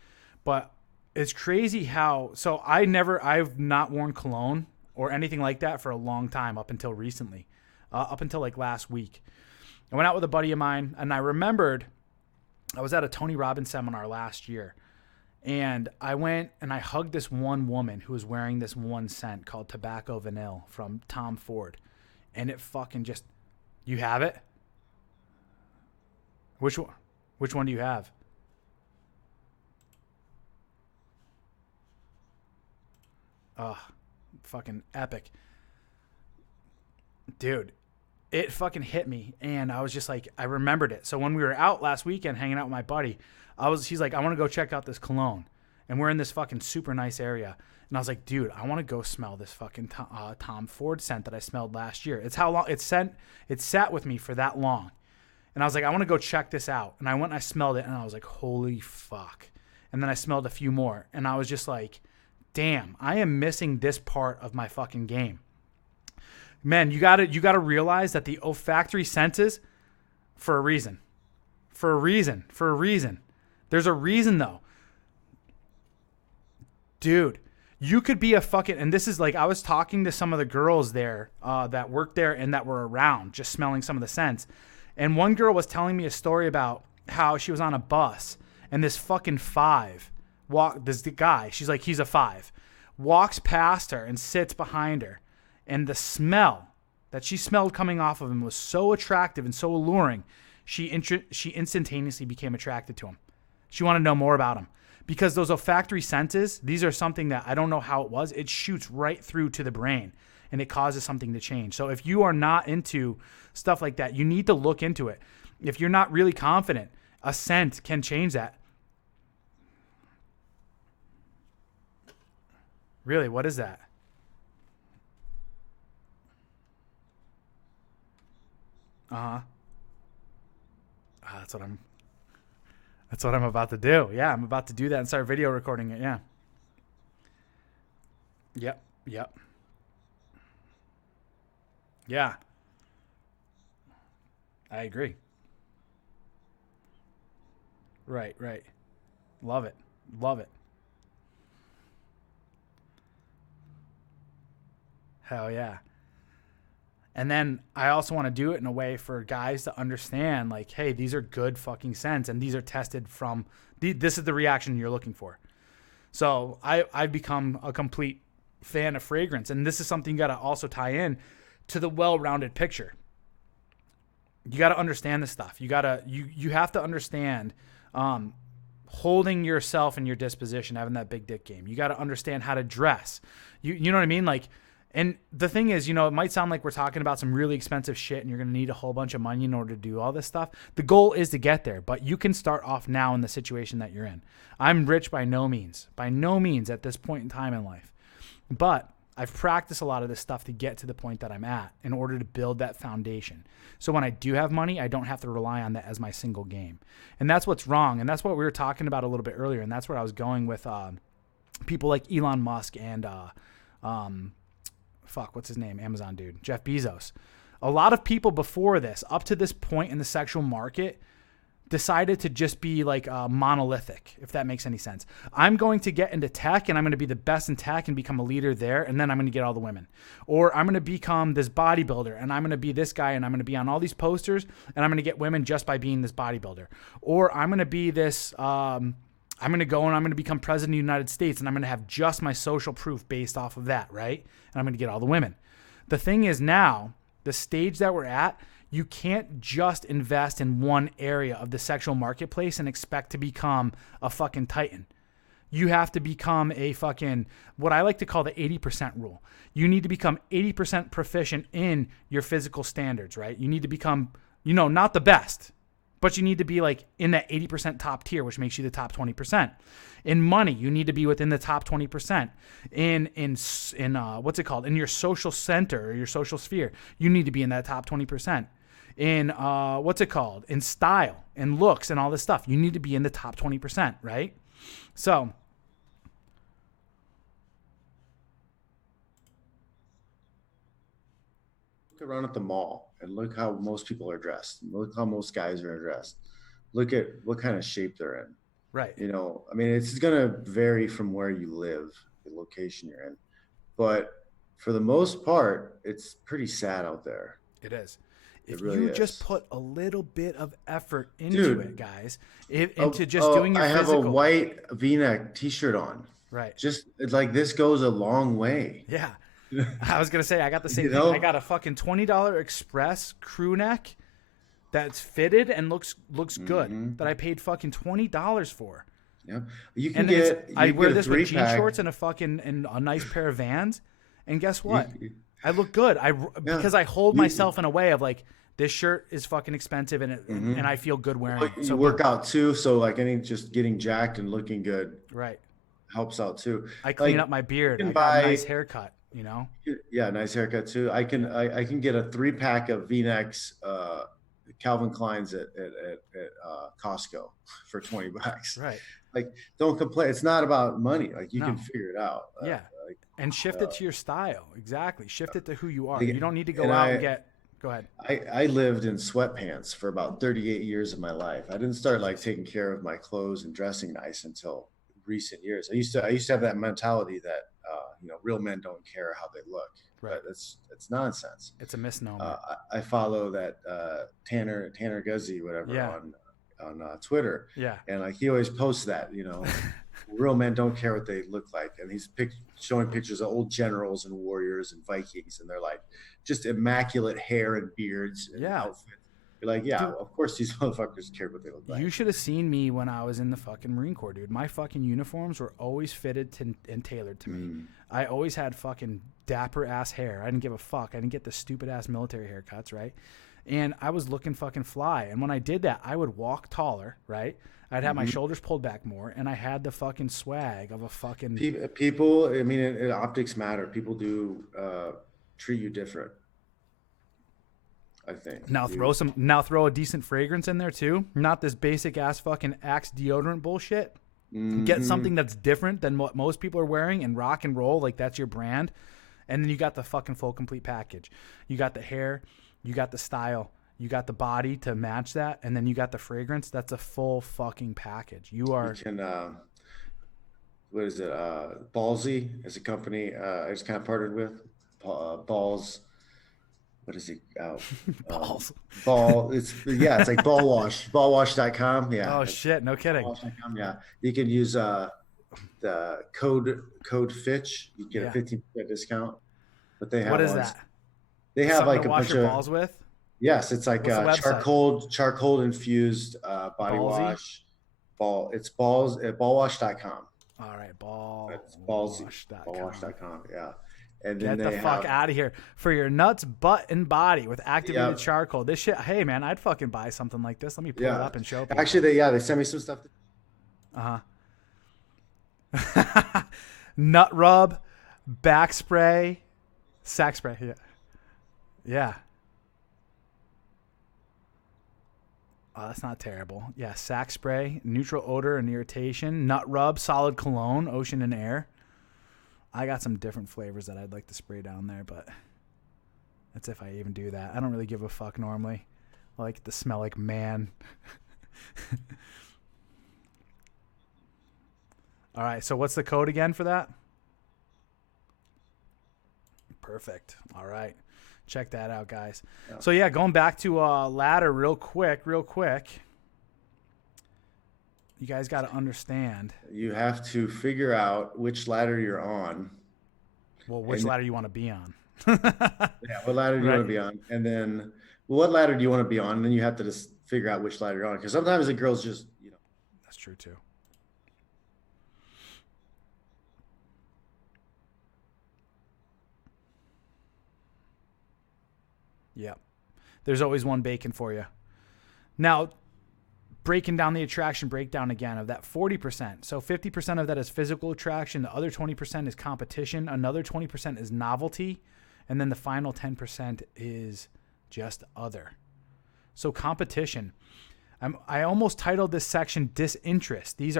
but it's crazy how. So I've not worn cologne or anything like that for a long time up until recently, up until like last week. I went out with a buddy of mine, and I remembered I was at a Tony Robbins seminar last year. And I went and I hugged this one woman who was wearing this one scent called Tobacco Vanille from Tom Ford. And it fucking just, you have it? Which one? Which one do you have? Oh, fucking epic. Dude, it fucking hit me. And I was just like, I remembered it. So when we were out last weekend hanging out with my buddy, he's like, I want to go check out this cologne. And we're in this fucking super nice area. And I was like, dude, I want to go smell this fucking Tom Ford scent that I smelled last year. It's how long it sat with me for that long. And I was like, I want to go check this out. And I went and I smelled it and I was like, holy fuck. And then I smelled a few more. And I was just like, damn, I am missing this part of my fucking game. Man, you gotta realize that the olfactory senses for a reason. For a reason. There's a reason though. Dude, you could be a fucking, and this is like, I was talking to some of the girls there that worked there and that were around, just smelling some of the scents. And one girl was telling me a story about how she was on a bus and this fucking this guy, she's like, he's a 5, walks past her and sits behind her. And the smell that she smelled coming off of him was so attractive and so alluring, she instantaneously became attracted to him. She wanted to know more about him. Because those olfactory senses, these are something that I don't know how it was. It shoots right through to the brain and it causes something to change. So if you are not into stuff like that, you need to look into it. If you're not really confident, a scent can change that. Really, what is that? Uh-huh. That's what I'm about to do. Yeah, I'm about to do that and start video recording it. Yeah. Yep. Yeah. I agree. Right. Love it. Hell yeah. And then I also want to do it in a way for guys to understand, like, hey, these are good fucking scents, and these are tested from. This is the reaction you're looking for. So I've become a complete fan of fragrance, and this is something you got to also tie in to the well-rounded picture. You got to understand this stuff. You have to understand holding yourself and your disposition, having that big dick game. You got to understand how to dress. You know what I mean? Like, and the thing is, it might sound like we're talking about some really expensive shit and you're going to need a whole bunch of money in order to do all this stuff. The goal is to get there, but you can start off now in the situation that you're in. I'm rich by no means at this point in time in life, but I've practiced a lot of this stuff to get to the point that I'm at in order to build that foundation. So when I do have money, I don't have to rely on that as my single game. And that's what's wrong. And that's what we were talking about a little bit earlier. And that's where I was going with people like Elon Musk and what's his name? Amazon dude, Jeff Bezos. A lot of people before this, up to this point in the sexual market, decided to just be like monolithic, if that makes any sense. I'm going to get into tech and I'm going to be the best in tech and become a leader there, and then I'm going to get all the women. Or I'm going to become this bodybuilder and I'm going to be this guy and I'm going to be on all these posters and I'm going to get women just by being this bodybuilder. Or I'm going to be this, I'm going to go and I'm going to become president of the United States and I'm going to have just my social proof based off of that, right? And I'm going to get all the women. The thing is now, the stage that we're at, you can't just invest in one area of the sexual marketplace and expect to become a fucking titan. You have to become a fucking, what I like to call the 80% rule. You need to become 80% proficient in your physical standards, right? You need to become, not the best, but you need to be like in that 80% top tier, which makes you the top 20%. In money, you need to be within the top 20%. In what's it called? In your social center or your social sphere, you need to be in that top 20%. In in style and looks and all this stuff, you need to be in the top 20%, right? So look around at the mall and look how most people are dressed. Look how most guys are dressed. Look at what kind of shape they're in. Right. It's going to vary from where you live, the location you're in, but for the most part, it's pretty sad out there. It is. If really you is. Just put a little bit of effort into Dude, it, guys, into just doing your physical. I have a white V-neck t-shirt on. Right. Just like this goes a long way. Yeah. I was going to say, I got the same thing. I got a fucking $20 Express crew neck that's fitted and looks good that I paid fucking $20 for. Yeah. You can I wear this with jean shorts and a nice pair of Vans. And guess what? I look good. Because I hold myself in a way of like, this shirt is fucking expensive and I feel good wearing it. You work out too, so like just getting jacked and looking good, right, helps out too. I clean up my beard. I got a nice haircut, Yeah, nice haircut too. I can get a 3-pack of V-necks, Calvin Klein's at Costco for $20. Right. Like, don't complain. It's not about money. Like, you can figure it out. Yeah. And shift it to your style. Exactly. Shift it to who you are. You don't need to go out and get. Go ahead. I lived in sweatpants for about 38 years of my life. I didn't start like taking care of my clothes and dressing nice until recent years. I used to have that mentality that real men don't care how they look. Right. But it's nonsense. It's a misnomer. I follow that Tanner Guzzi, whatever, on Twitter. Yeah. And like he always posts that, real men don't care what they look like. And he's showing pictures of old generals and warriors and Vikings, and they're like just immaculate hair and beards and outfits. You're like, yeah, dude, of course these motherfuckers care what they look like. You should have seen me when I was in the fucking Marine Corps, dude. My fucking uniforms were always fitted and tailored to me. I always had fucking dapper ass hair. I didn't give a fuck. I didn't get the stupid ass military haircuts, right? And I was looking fucking fly. And when I did that, I would walk taller, right? I'd have my shoulders pulled back more, and I had the fucking swag of a fucking people. I mean, optics matter. People do treat you different, I think. Now throw a decent fragrance in there too. Not this basic ass fucking Axe deodorant bullshit. Get something that's different than what most people are wearing and rock and roll, like that's your brand. And then you got the fucking full complete package. You got the hair, you got the style, you got the body to match that, and then you got the fragrance. That's a full fucking package. You can what is it? Ballsy is a company I just kind of partnered with. Balls. What is it? Balls. It's like ball wash. Ballwash.com. Yeah. Oh shit! No kidding. Ballwash.com, yeah. You can use the code Fitch. You get a 15% discount. But they have what is that? They have like a bunch bunch of balls with. Yes, it's like What's the website? charcoal infused body Ballsy. wash. It's balls at ballwash.com. All right, It's balls ballwash.com. ballwash.com. Yeah. And then Get the they fuck have, out of here for your nuts, butt, and body with activated yeah, charcoal. This shit, hey man, I'd fucking buy something like this. Let me pull it yeah. up and show Actually, people. they sent me some stuff. Nut rub, back spray, sack spray. Yeah, yeah. Oh, that's not terrible. Yeah, sack spray, neutral odor and irritation, nut rub, solid cologne, ocean and air. I got some different flavors that I'd like to spray down there, but that's if I even do that. I don't really give a fuck normally. I like it to smell like man. All right, so what's the code again for that? Perfect. All right. Check that out, guys. Yeah. So yeah, going back to ladder real quick. You guys got to understand. You have to figure out which ladder you're on. Well, which ladder you want to be on. Yeah, what ladder do you want to be on? And then, well, what ladder do you want to be on? And then you have to just figure out which ladder you're on. Because sometimes the girls just, That's true too. Yep. There's always one bacon for you. Now, breaking down the attraction breakdown again of that 40%. So 50% of that is physical attraction. The other 20% is competition. Another 20% is novelty. And then the final 10% is just other. So competition. I almost titled this section disinterest. These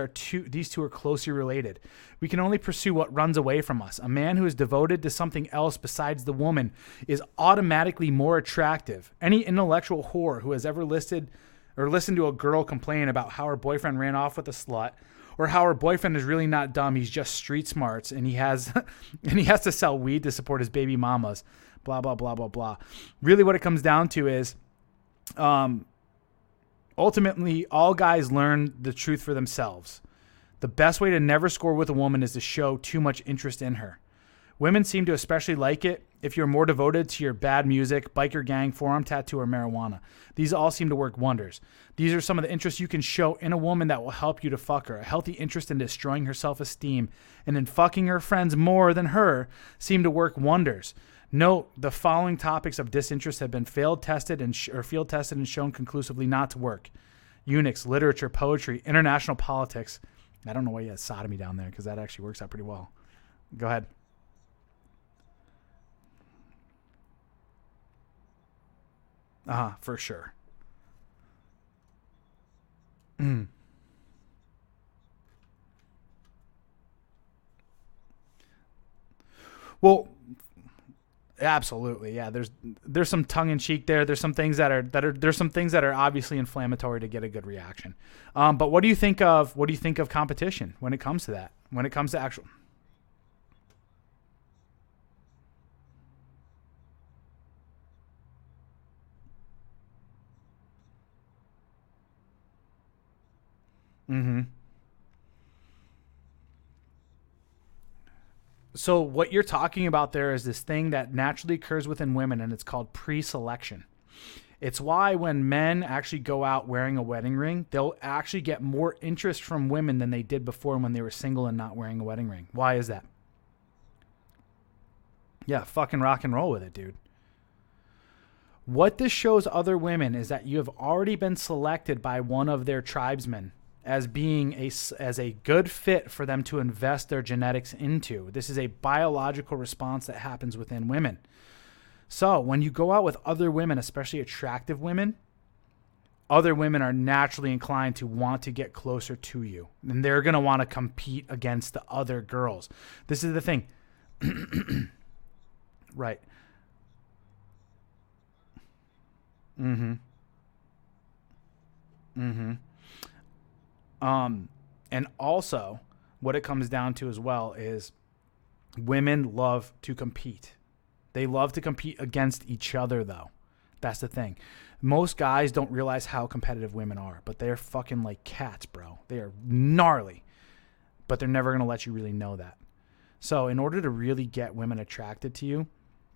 two are closely related. We can only pursue what runs away from us. A man who is devoted to something else besides the woman is automatically more attractive. Any intellectual whore who has ever listened to a girl complain about how her boyfriend ran off with a slut, or how her boyfriend is really not dumb, he's just street smarts, and he has to sell weed to support his baby mamas, blah blah blah blah blah. Really, what it comes down to is, ultimately, all guys learn the truth for themselves. The best way to never score with a woman is to show too much interest in her. Women seem to especially like it if you're more devoted to your bad music, biker gang, forearm tattoo, or marijuana. These all seem to work wonders. These are some of the interests you can show in a woman that will help you to fuck her. A healthy interest in destroying her self-esteem and in fucking her friends more than her seem to work wonders. Note, the following topics of disinterest have been field tested and shown conclusively not to work. Eunuchs, literature, poetry, international politics. I don't know why you had sodomy down there, because that actually works out pretty well. Go ahead. For sure. Well, absolutely, yeah. There's some tongue in cheek there. There's some things that are obviously inflammatory to get a good reaction. But what do you think of competition when it comes to that? When it comes to actual. Mm-hmm. So what you're talking about there is this thing that naturally occurs within women, and it's called pre-selection. It's why when men actually go out wearing a wedding ring, they'll actually get more interest from women than they did before when they were single and not wearing a wedding ring. Why is that? Yeah, fucking rock and roll with it, dude. What this shows other women is that you have already been selected by one of their tribesmen as being as a good fit for them to invest their genetics into. This is a biological response that happens within women. So when you go out with other women, especially attractive women, other women are naturally inclined to want to get closer to you. And they're going to want to compete against the other girls. This is the thing. Right. Mm-hmm. Mm-hmm. And also what it comes down to as well is women love to compete. They love to compete against each other, though. That's the thing. Most guys don't realize how competitive women are, but they're fucking like cats, bro. They are gnarly, but they're never going to let you really know that. So in order to really get women attracted to you,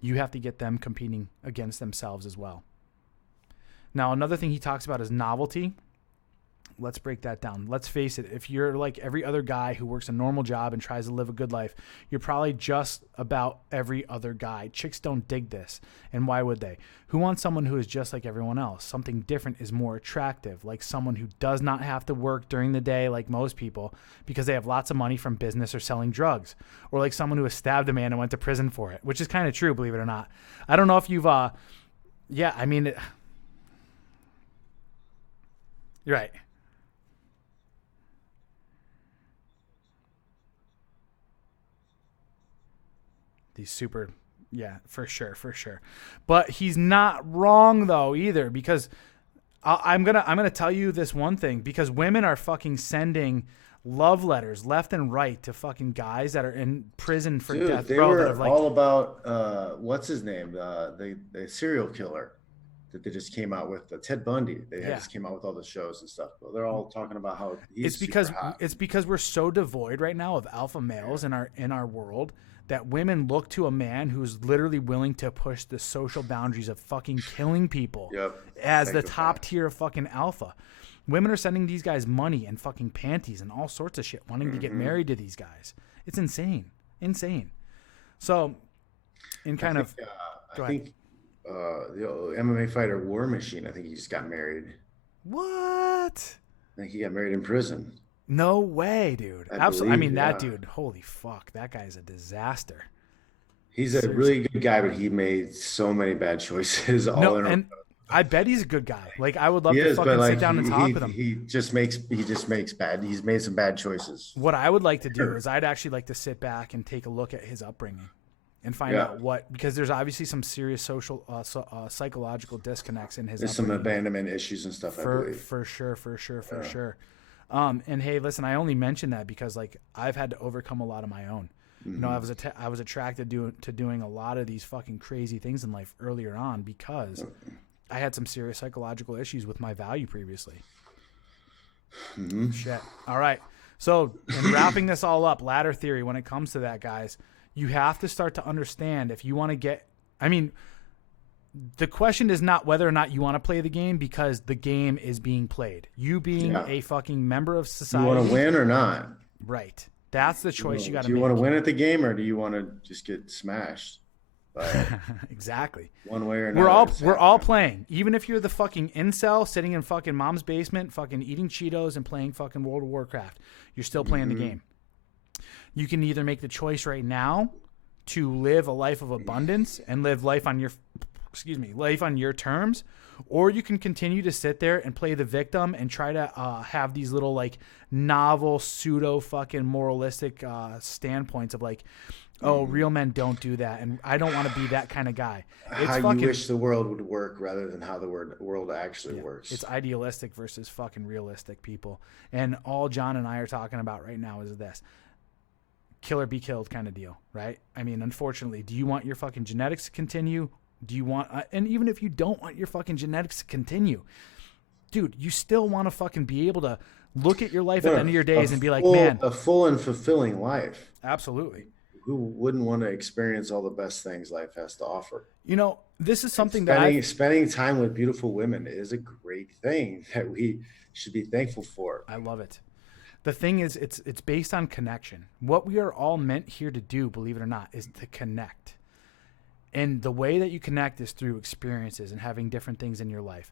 you have to get them competing against themselves as well. Now, another thing he talks about is novelty. Let's break that down. Let's face it. If you're like every other guy who works a normal job and tries to live a good life, you're probably just about every other guy. Chicks don't dig this. And why would they? Who wants someone who is just like everyone else? Something different is more attractive, like someone who does not have to work during the day like most people because they have lots of money from business or selling drugs, or like someone who has stabbed a man and went to prison for it, which is kind of true, believe it or not. I don't know if you've, yeah, I mean, you're right. These super, yeah, for sure. But he's not wrong though either, because I'm gonna tell you this one thing, because women are fucking sending love letters left and right to fucking guys that are in prison for death they row. were That have, like, all about what's his name, the serial killer that they just came out with, Ted Bundy. They just came out with all the shows and stuff. But they're all talking about how he's it's because we're so devoid right now of alpha males in our world, that women look to a man who's literally willing to push the social boundaries of fucking killing people as the top tier of fucking alpha. Women are sending these guys money and fucking panties and all sorts of shit, wanting to get married to these guys. It's insane. So, I think the MMA fighter War Machine, I think he just got married. What? I think he got married in prison. No way, dude. Absolutely. I mean, that dude, holy fuck, that guy's a disaster. He's a really good guy, but he made so many bad choices. And I bet he's a good guy. Like, I would love to fucking sit down and talk with him. He's made some bad choices. What I would like to do is I'd actually like to sit back and take a look at his upbringing and find out because there's obviously some serious social, psychological disconnects in his There's upbringing. some abandonment issues and stuff, I believe. For sure. And hey, listen, I only mention that because, like, I've had to overcome a lot of my own. You know, I was attracted to doing a lot of these fucking crazy things in life earlier on because I had some serious psychological issues with my value previously. Shit. All right. So, in wrapping this all up, ladder theory, when it comes to that, guys, you have to start to understand if you want to get, I mean, the question is not whether or not you want to play the game, because the game is being played. You being a fucking member of society. You want to win or not? Right. That's the choice you got to make. Do you want to win at the game, or do you want to just get smashed? Exactly. One way or another. We're all playing. Even if you're the fucking incel sitting in fucking mom's basement, fucking eating Cheetos and playing fucking World of Warcraft, you're still playing the game. You can either make the choice right now to live a life of abundance and live life on your terms, or you can continue to sit there and play the victim and try to have these little, like, novel pseudo fucking moralistic standpoints of, like, oh, real men don't do that, and I don't want to be that kind of guy. You wish the world would work rather than how the world actually works. It's idealistic versus fucking realistic, people. And all John and I are talking about right now is this: kill or be killed kind of deal, right? I mean, unfortunately, do you want your fucking genetics to continue? Do you want, and even if you don't want your fucking genetics to continue, dude, you still want to fucking be able to look at your life at the end of your days and be like, man, a full and fulfilling life. Absolutely. Who wouldn't want to experience all the best things life has to offer? You know, this is something spending time with beautiful women is a great thing that we should be thankful for. I love it. The thing is, it's based on connection. What we are all meant here to do, believe it or not, is to connect. And the way that you connect is through experiences and having different things in your life.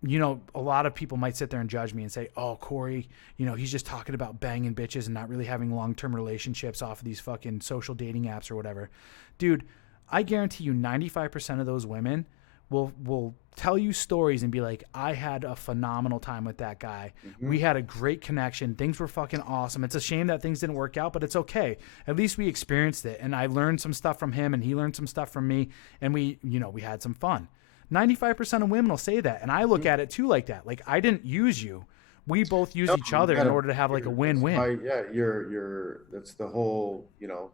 You know, a lot of people might sit there and judge me and say, oh, Corey, you know, he's just talking about banging bitches and not really having long-term relationships off of these fucking social dating apps or whatever. Dude, I guarantee you 95% of those women will tell you stories and be like, I had a phenomenal time with that guy. We had a great connection. Things were fucking awesome. It's a shame that things didn't work out, but it's okay. At least we experienced it. And I learned some stuff from him and he learned some stuff from me. And we had some fun. 95% of women will say that. And I look at it too like that. Like, I didn't use you. We both use each other in order to have like a win-win. You're that's the whole,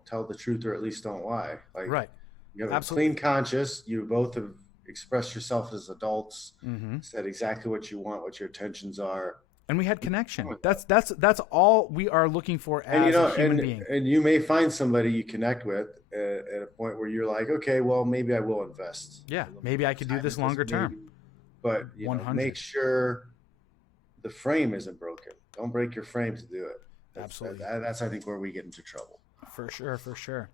tell the truth or at least don't lie. Like, right. You have a clean conscience. You both have expressed yourself as adults, said exactly what you want, what your intentions are. And we had connection. That's all we are looking for as a human being. And you may find somebody you connect with at a point where you're like, okay, well, maybe I will invest. Yeah, maybe I could do this longer term. but make 100. sure the frame isn't broken. Don't break your frame to do it. Absolutely. That's I think where we get into trouble. For sure, for sure.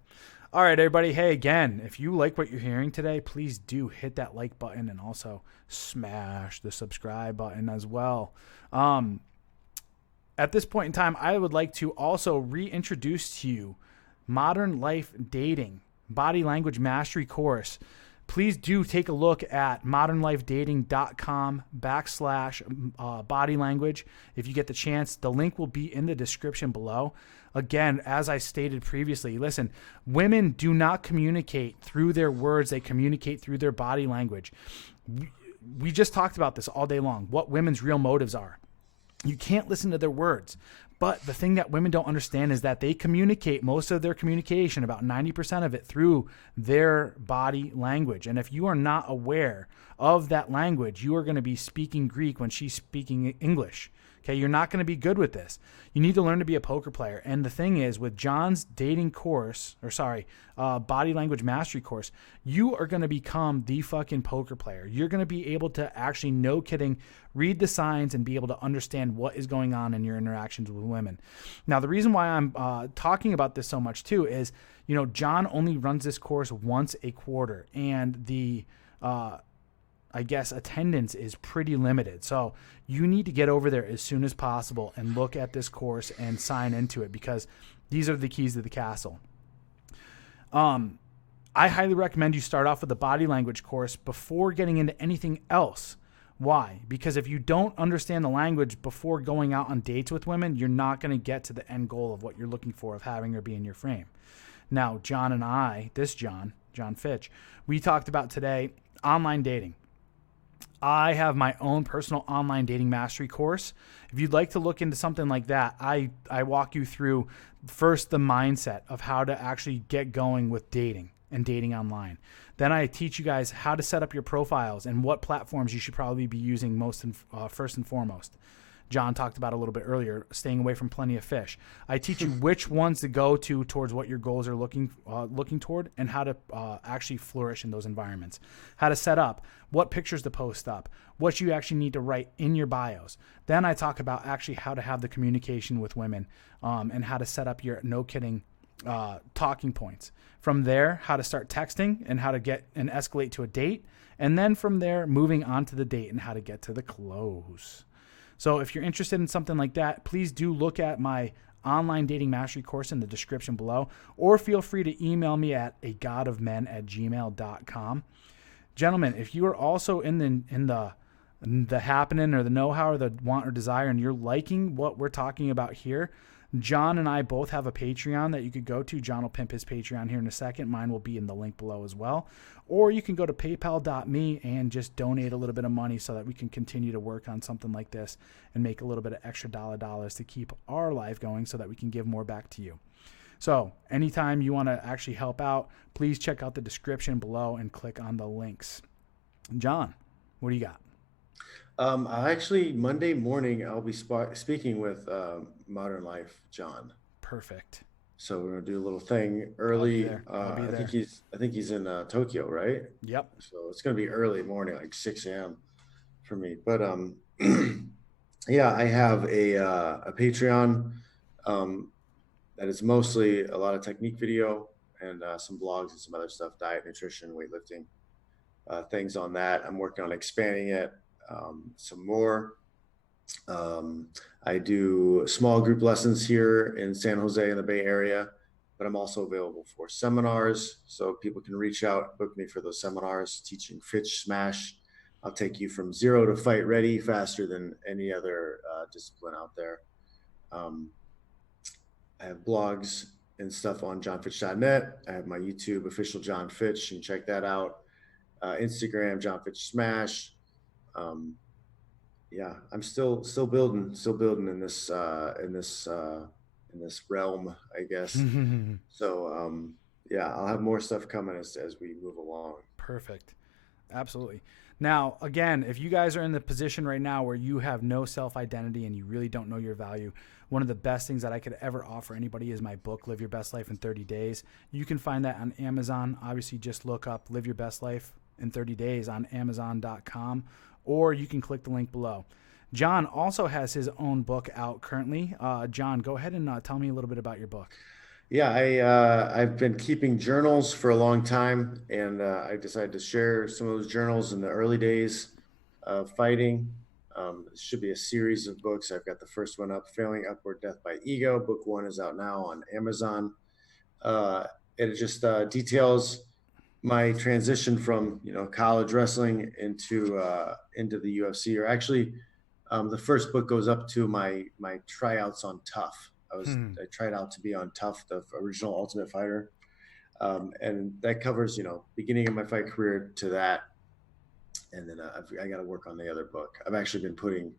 All right, everybody. Hey, again, if you like what you're hearing today, please do hit that like button and also smash the subscribe button as well. At this point in time, I would like to also reintroduce to you Modern Life Dating Body Language Mastery course. Please do take a look at modernlifedating.com/body language. If you get the chance, the link will be in the description below. Again, as I stated previously, listen, women do not communicate through their words. They communicate through their body language. We just talked about this all day long, what women's real motives are. You can't listen to their words. But the thing that women don't understand is that they communicate most of their communication, about 90% of it, through their body language. And if you are not aware of that language, you are going to be speaking Greek when she's speaking English. Okay, you're not going to be good with this. You need to learn to be a poker player. And the thing is, with John's dating course, body language mastery course, you are going to become the fucking poker player. You're going to be able to actually, no kidding, read the signs and be able to understand what is going on in your interactions with women. Now, the reason why I'm talking about this so much too is, John only runs this course once a quarter, and the attendance is pretty limited. So you need to get over there as soon as possible and look at this course and sign into it, because these are the keys to the castle. I highly recommend you start off with the body language course before getting into anything else. Why? Because if you don't understand the language before going out on dates with women, you're not going to get to the end goal of what you're looking for, of having her be in your frame. Now, John and I, John Fitch, we talked about today online dating. I have my own personal online dating mastery course. If you'd like to look into something like that, I walk you through first the mindset of how to actually get going with dating and dating online. Then I teach you guys how to set up your profiles and what platforms you should probably be using first and foremost. John talked about a little bit earlier, staying away from plenty of fish. I teach you which ones to go to towards what your goals are looking toward, and how to actually flourish in those environments. How to set up, what pictures to post up, what you actually need to write in your bios. Then I talk about actually how to have the communication with women, and how to set up your, no kidding, talking points. From there, how to start texting and how to get and escalate to a date. And then from there, moving on to the date and how to get to the close. So if you're interested in something like that, please do look at my online dating mastery course in the description below, or feel free to email me at agodofmen@gmail.com. Gentlemen, if you are also in the happening or the know-how or the want or desire, and you're liking what we're talking about here, John and I both have a Patreon that you could go to. John will pimp his Patreon here in a second. Mine will be in the link below as well. Or you can go to paypal.me and just donate a little bit of money so that we can continue to work on something like this and make a little bit of extra dollars to keep our life going, so that we can give more back to you. So anytime you want to actually help out, please check out the description below and click on the links. John, what do you got? Actually, Monday morning, I'll be speaking with Modern Life John. Perfect. So we're gonna do a little thing early. I'll be there. I think he's in Tokyo, right? Yep. So it's gonna be early morning, like 6 a.m. for me. But yeah, I have a Patreon that is mostly a lot of technique video and some blogs and some other stuff, diet, nutrition, weightlifting, things on that. I'm working on expanding it some more. I do small group lessons here in San Jose in the Bay Area, but I'm also available for seminars. So people can reach out, book me for those seminars, teaching Fitch Smash. I'll take you from zero to fight ready faster than any other discipline out there. I have blogs and stuff on johnfitch.net. I have my YouTube, official Jon Fitch. You can check that out. Instagram, Jon Fitch Smash. Yeah, I'm still building in this realm, I guess. So yeah, I'll have more stuff coming as we move along. Perfect. Absolutely. Now, again, if you guys are in the position right now where you have no self-identity and you really don't know your value, one of the best things that I could ever offer anybody is my book, Live Your Best Life in 30 Days. You can find that on Amazon. Obviously, just look up Live Your Best Life in 30 Days on Amazon.com, or you can click the link below. Jon also has his own book out currently. Jon, go ahead and tell me a little bit about your book. Yeah, I've been keeping journals for a long time, and I decided to share some of those journals in the early days of fighting. It should be a series of books. I've got the first one up, Failing Upward Death by Ego. Book 1 is out now on Amazon. It just details my transition from college wrestling into the UFC. Or actually, the first book goes up to my tryouts on Tough. I tried out to be on Tough, the original Ultimate Fighter, and that covers beginning of my fight career to that, and then I got to work on the other book. I've actually been putting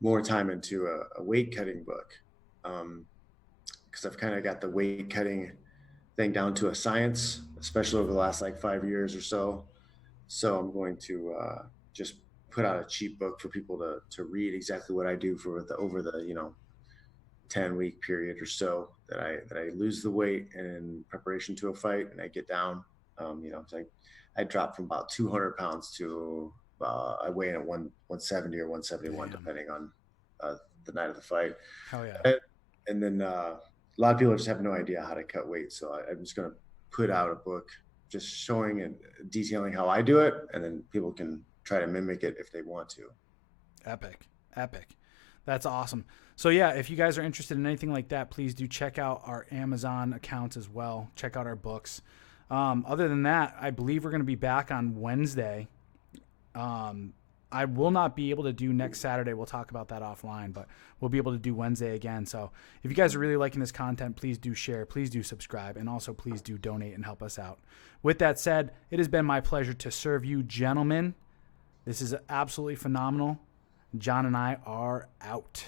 more time into a weight cutting book, because I've kind of got the weight cutting thing down to a science, especially over the last like 5 years or so. So I'm going to just put out a cheap book for people to read exactly what I do for over the 10-week period or so that I lose the weight in preparation to a fight, and I get down. It's like I dropped from about 200 pounds to I weigh in at 170 or 171, depending on the night of the fight. Hell yeah. And then a lot of people just have no idea how to cut weight. So I'm just going to put out a book just showing and detailing how I do it, and then people can try to mimic it if they want to. Epic. That's awesome. So yeah, if you guys are interested in anything like that, please do check out our Amazon accounts as well. Check out our books. Other than that, I believe we're going to be back on Wednesday. I will not be able to do next Saturday. We'll talk about that offline, but we'll be able to do Wednesday again. So if you guys are really liking this content, please do share, please do subscribe, and also please do donate and help us out. With that said, it has been my pleasure to serve you, gentlemen. This is absolutely phenomenal. Jon and I are out.